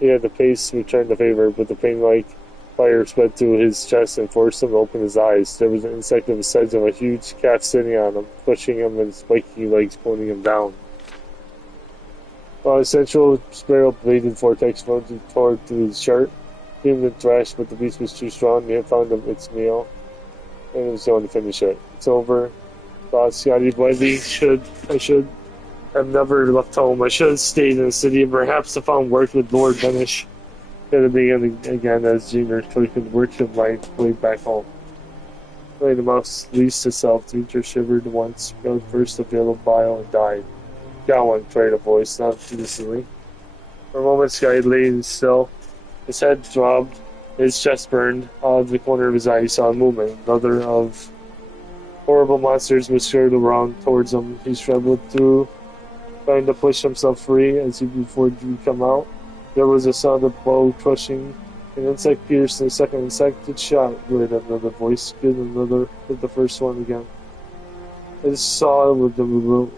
He had the pace return the favor, but the pain-like fire spread through his chest and forced him to open his eyes. There was an insect of the size of a huge cat sitting on him, pushing him and spiky legs pulling him down. While his central spiral-bladed vortex floated toward through his shirt, screamed and thrashed, but the beast was too strong. He had found its meal, and it was going to finish it. It's over, thought Scotty blindly. I should have never left home. I should have stayed in the city and perhaps have found work with Lord Benish. Then it began again as Junior could work his way back home. When the mouse released itself, Junior shivered once, felt first a veil of bile, and died. Gowan cried a voice, not innocently. For a moment, Sky lay still. His head throbbed, his chest burned. Out of the corner of his eye, he saw a movement. Another of horrible monsters was scurried around towards him. He struggled through, trying to push himself free as he before he come out. There was a sound of bow crushing. An insect pierced, and a second insect it shot. With another voice, hit the first one again. I just saw it with them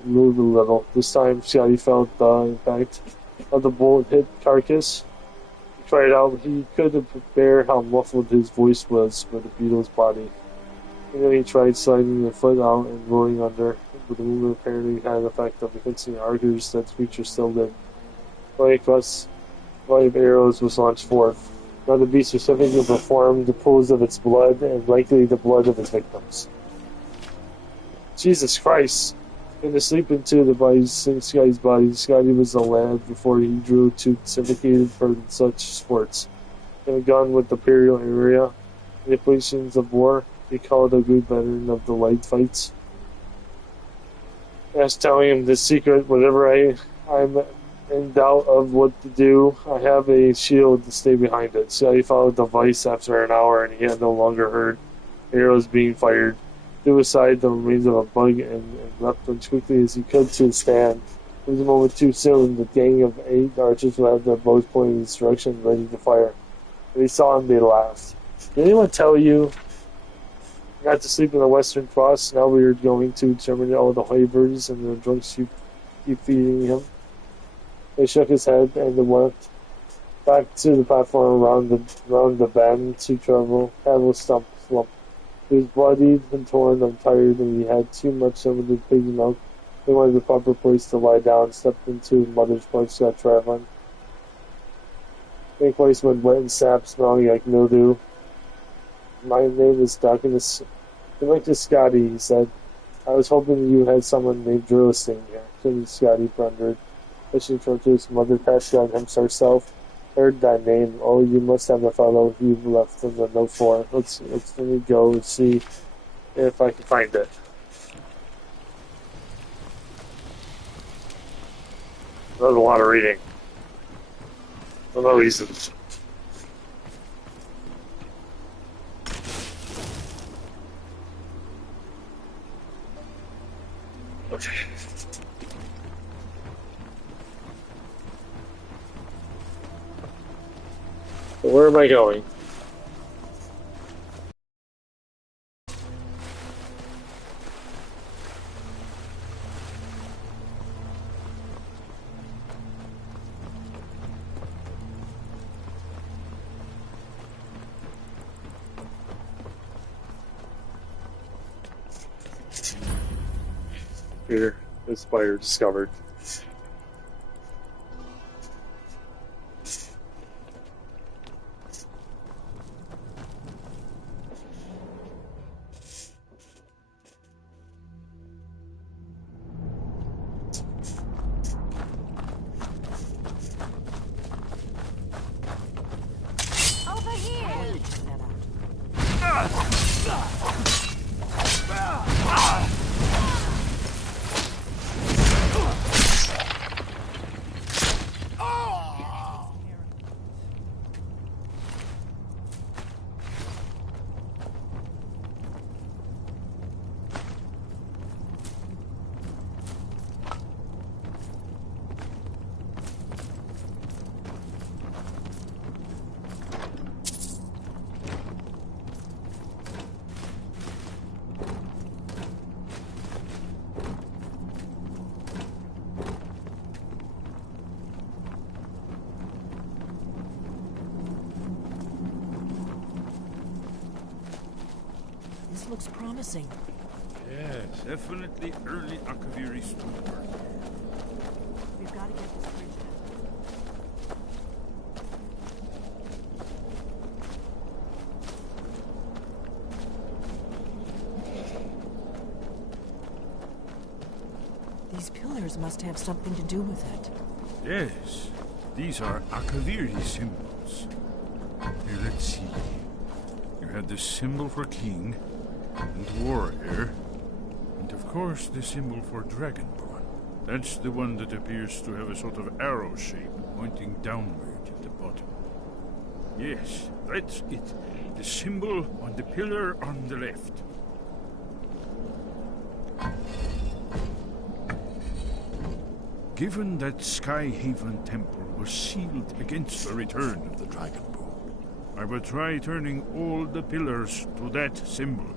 move a little. This time, Scotty felt the impact of the bullet hit carcass. He cried out. He couldn't bear how muffled his voice was with the beetle's body. And then he tried sliding the foot out and rolling under, but the movement apparently had an effect of convincing arguers that the creature still lived. Flying across, a volley of arrows was launched forth. Now the beast specifically performed the pools of its blood, and likely the blood of its victims. Jesus Christ! In the sleep into the Sky's body, Scotty was a lad before he grew too sophisticated for such sports. In a gun with the Imperial area, in the equations of war, he called a good veteran of the light fights. As telling him the secret, whenever I'm in doubt of what to do, I have a shield to stay behind it. So he followed the vice after an hour, and he had no longer heard arrows being fired. Threw aside the remains of a bug and leapt as quickly as he could to his stand. It was a moment too soon. The gang of 8 archers would have their bows pointed in his direction, ready to fire. When they saw him, they laughed. Did anyone tell you not to sleep in the Western Cross? Now we are going to terminate all the waivers and the drunks you keep feeding him. They shook his head and went back to the platform around the bend to travel slump. He was bloodied and torn and tired, and he had too much limited pig's milk. He wanted the proper place to lie down, stepped into his mother's place, got traveling. The place went wet and sap, smelling like mildew. My name is Darkness. He went to Scotty, he said. I was hoping you had someone named Drill staying here. Couldn't Scotty thundered, pushing toward his mother, passed on him herself. Heard that name. Oh, you must have a fellow you've left in the note for. Let me go and see if I can find it. That was a lot of reading. For no reason. Okay. So where am I going? Here, this fire discovered. This looks promising. Yes. Definitely early Akaviri stonework. We've got to get this bridge down. These pillars must have something to do with it. Yes, these are Akaviri symbols. Here, let's see. You have the symbol for king and warrior, and of course the symbol for dragonborn. That's the one that appears to have a sort of arrow shape pointing downward at the bottom. Yes, that's it. The symbol on the pillar on the left. Given that Skyhaven Temple was sealed against the return of the Dragonborn, I will try turning all the pillars to that symbol.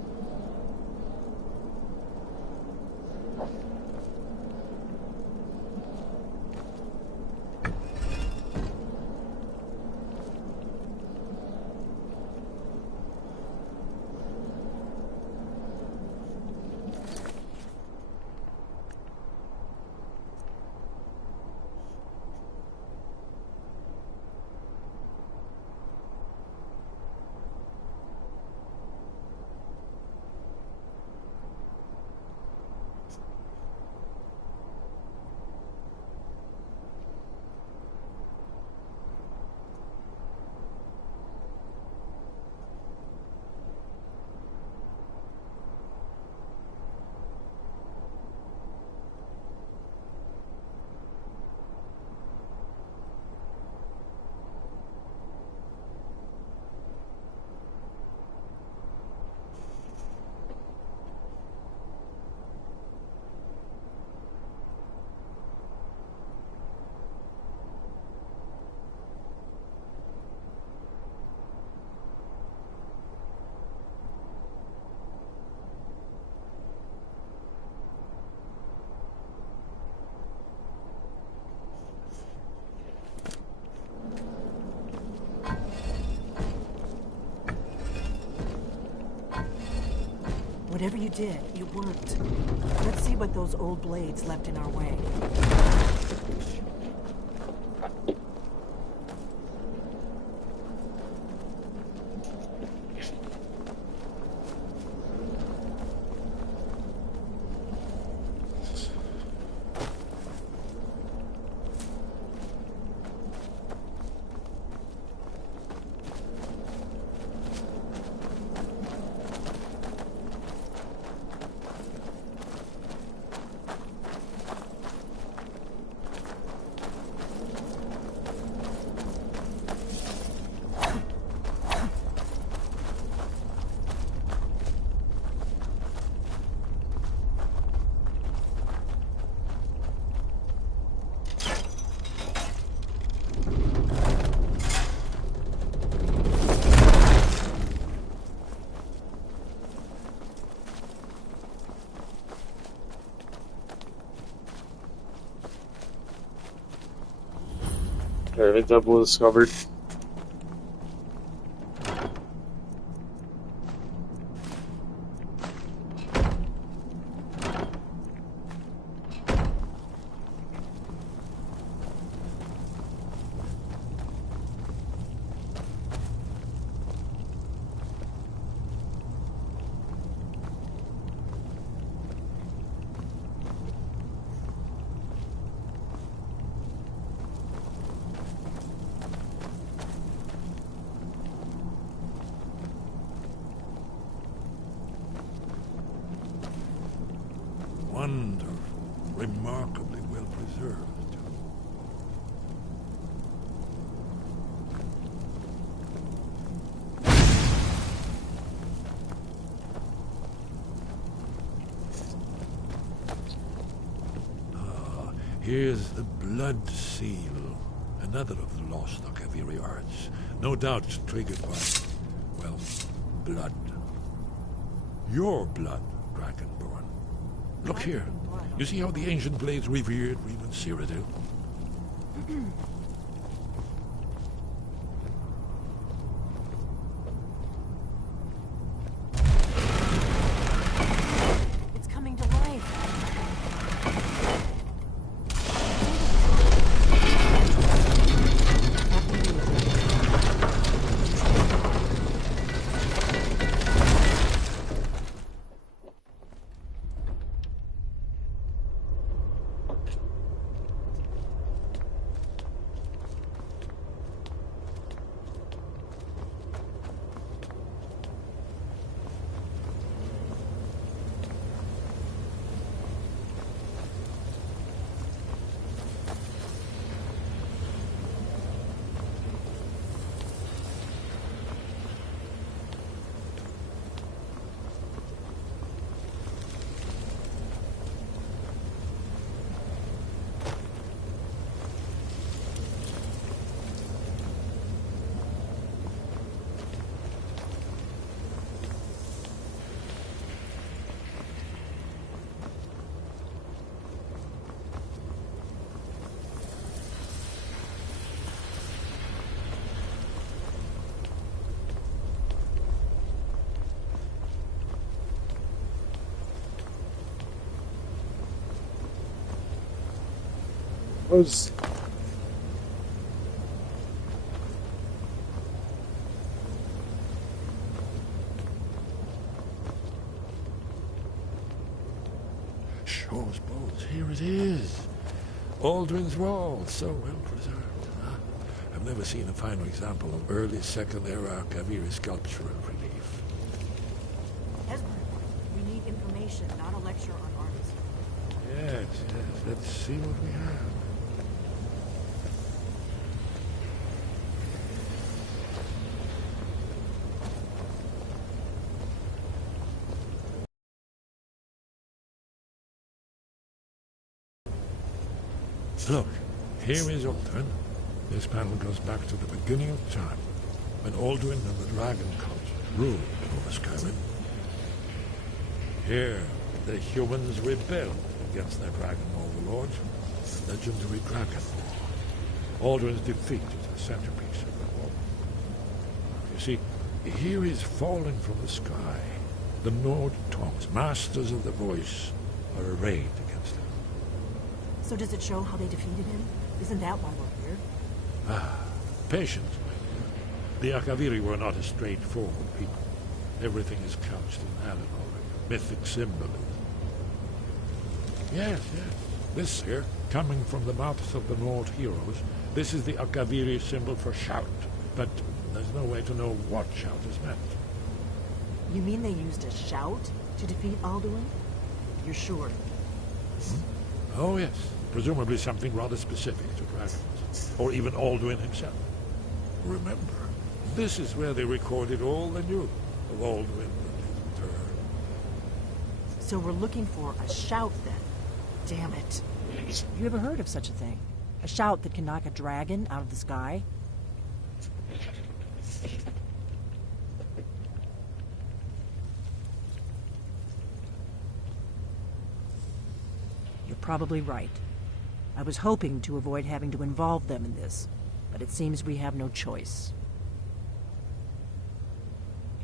Whatever you did, it worked. Let's see what those old blades left in our way. Alright, double discovered. Wonderful, remarkably well preserved. Ah, here's the blood seal, another of the lost Akaviri arts, no doubt triggered by, well, blood. Your blood, Dragonborn. Look here. You see how the ancient blades revered even Cyrodiil? was. Shaw's bones, here it is. Alduin's Wall, so well preserved. Huh? I've never seen a finer example of early Second Era Kaviri sculptural relief. Esbern, we need information, not a lecture on artists. Yes, yes, let's see what we have. Look, here is Alduin. This panel goes back to the beginning of time, when Alduin and the Dragon Cult ruled over Skyrim. Here, the humans rebelled against their dragon overlords, the legendary Dragon War. Alduin's defeat is the centerpiece of the war. You see, here is falling from the sky. The Nord Tongs, masters of the voice, are arrayed against him. So does it show how they defeated him? Isn't that why we're here? Ah, patience, my dear. The Akaviri were not a straightforward people. Everything is couched in allegory, mythic symbolism. Yes, yes. This here, coming from the mouths of the Nord heroes, this is the Akaviri symbol for shout. But there's no way to know what shout is meant. You mean they used a shout to defeat Alduin? You're sure? Oh, yes. Presumably something rather specific to dragons, or even Alduin himself. Remember, this is where they recorded all they knew of Alduin and his return. So we're looking for a shout then. Damn it. You ever heard of such a thing? A shout that can knock a dragon out of the sky? You're probably right. I was hoping to avoid having to involve them in this, but it seems we have no choice.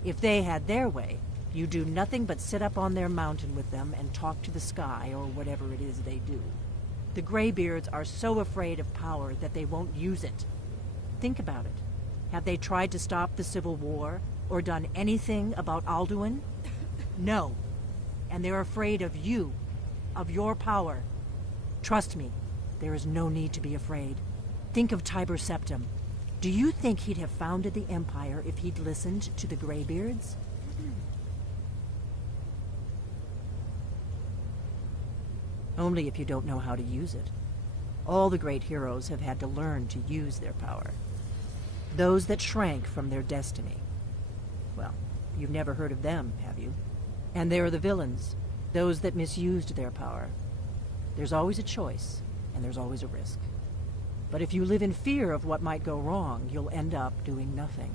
If they had their way, you do nothing but sit up on their mountain with them and talk to the sky, or whatever it is they do. The Greybeards are so afraid of power that they won't use it. Think about it. Have they tried to stop the Civil War, or done anything about Alduin? No. And they're afraid of you, of your power. Trust me, there is no need to be afraid. Think of Tiber Septim. Do you think he'd have founded the Empire if he'd listened to the Greybeards? Only if you don't know how to use it. All the great heroes have had to learn to use their power. Those that shrank from their destiny. Well, you've never heard of them, have you? And there are the villains, those that misused their power. There's always a choice, and there's always a risk. But if you live in fear of what might go wrong, you'll end up doing nothing.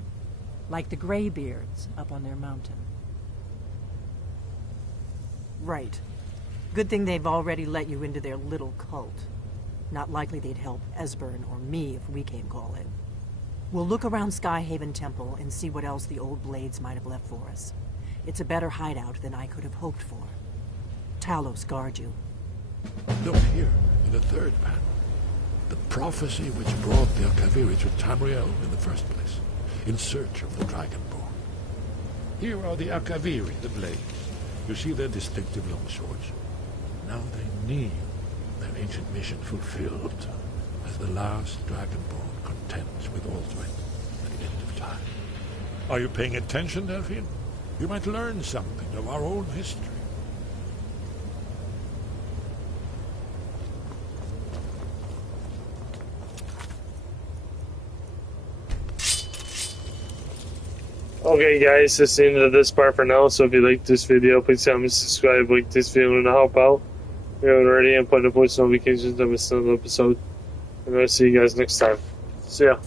Like the Greybeards up on their mountain. Right. Good thing they've already let you into their little cult. Not likely they'd help Esbern or me if we came calling. We'll look around Skyhaven Temple and see what else the old blades might have left for us. It's a better hideout than I could have hoped for. Talos guard you. Look here, in the third panel. The prophecy which brought the Akaviri to Tamriel in the first place, in search of the Dragonborn. Here are the Akaviri, the blades. You see their distinctive long swords. Now they need their ancient mission fulfilled, as the last Dragonborn contends with Alduin at the end of time. Are you paying attention, Delphine? You might learn something of our own history. Okay guys, that's the end of this part for now, so if you like this video, please comment, subscribe, like this video to help out. If you haven't already, and put the voice notifications to miss another episode. And I'll see you guys next time. See ya.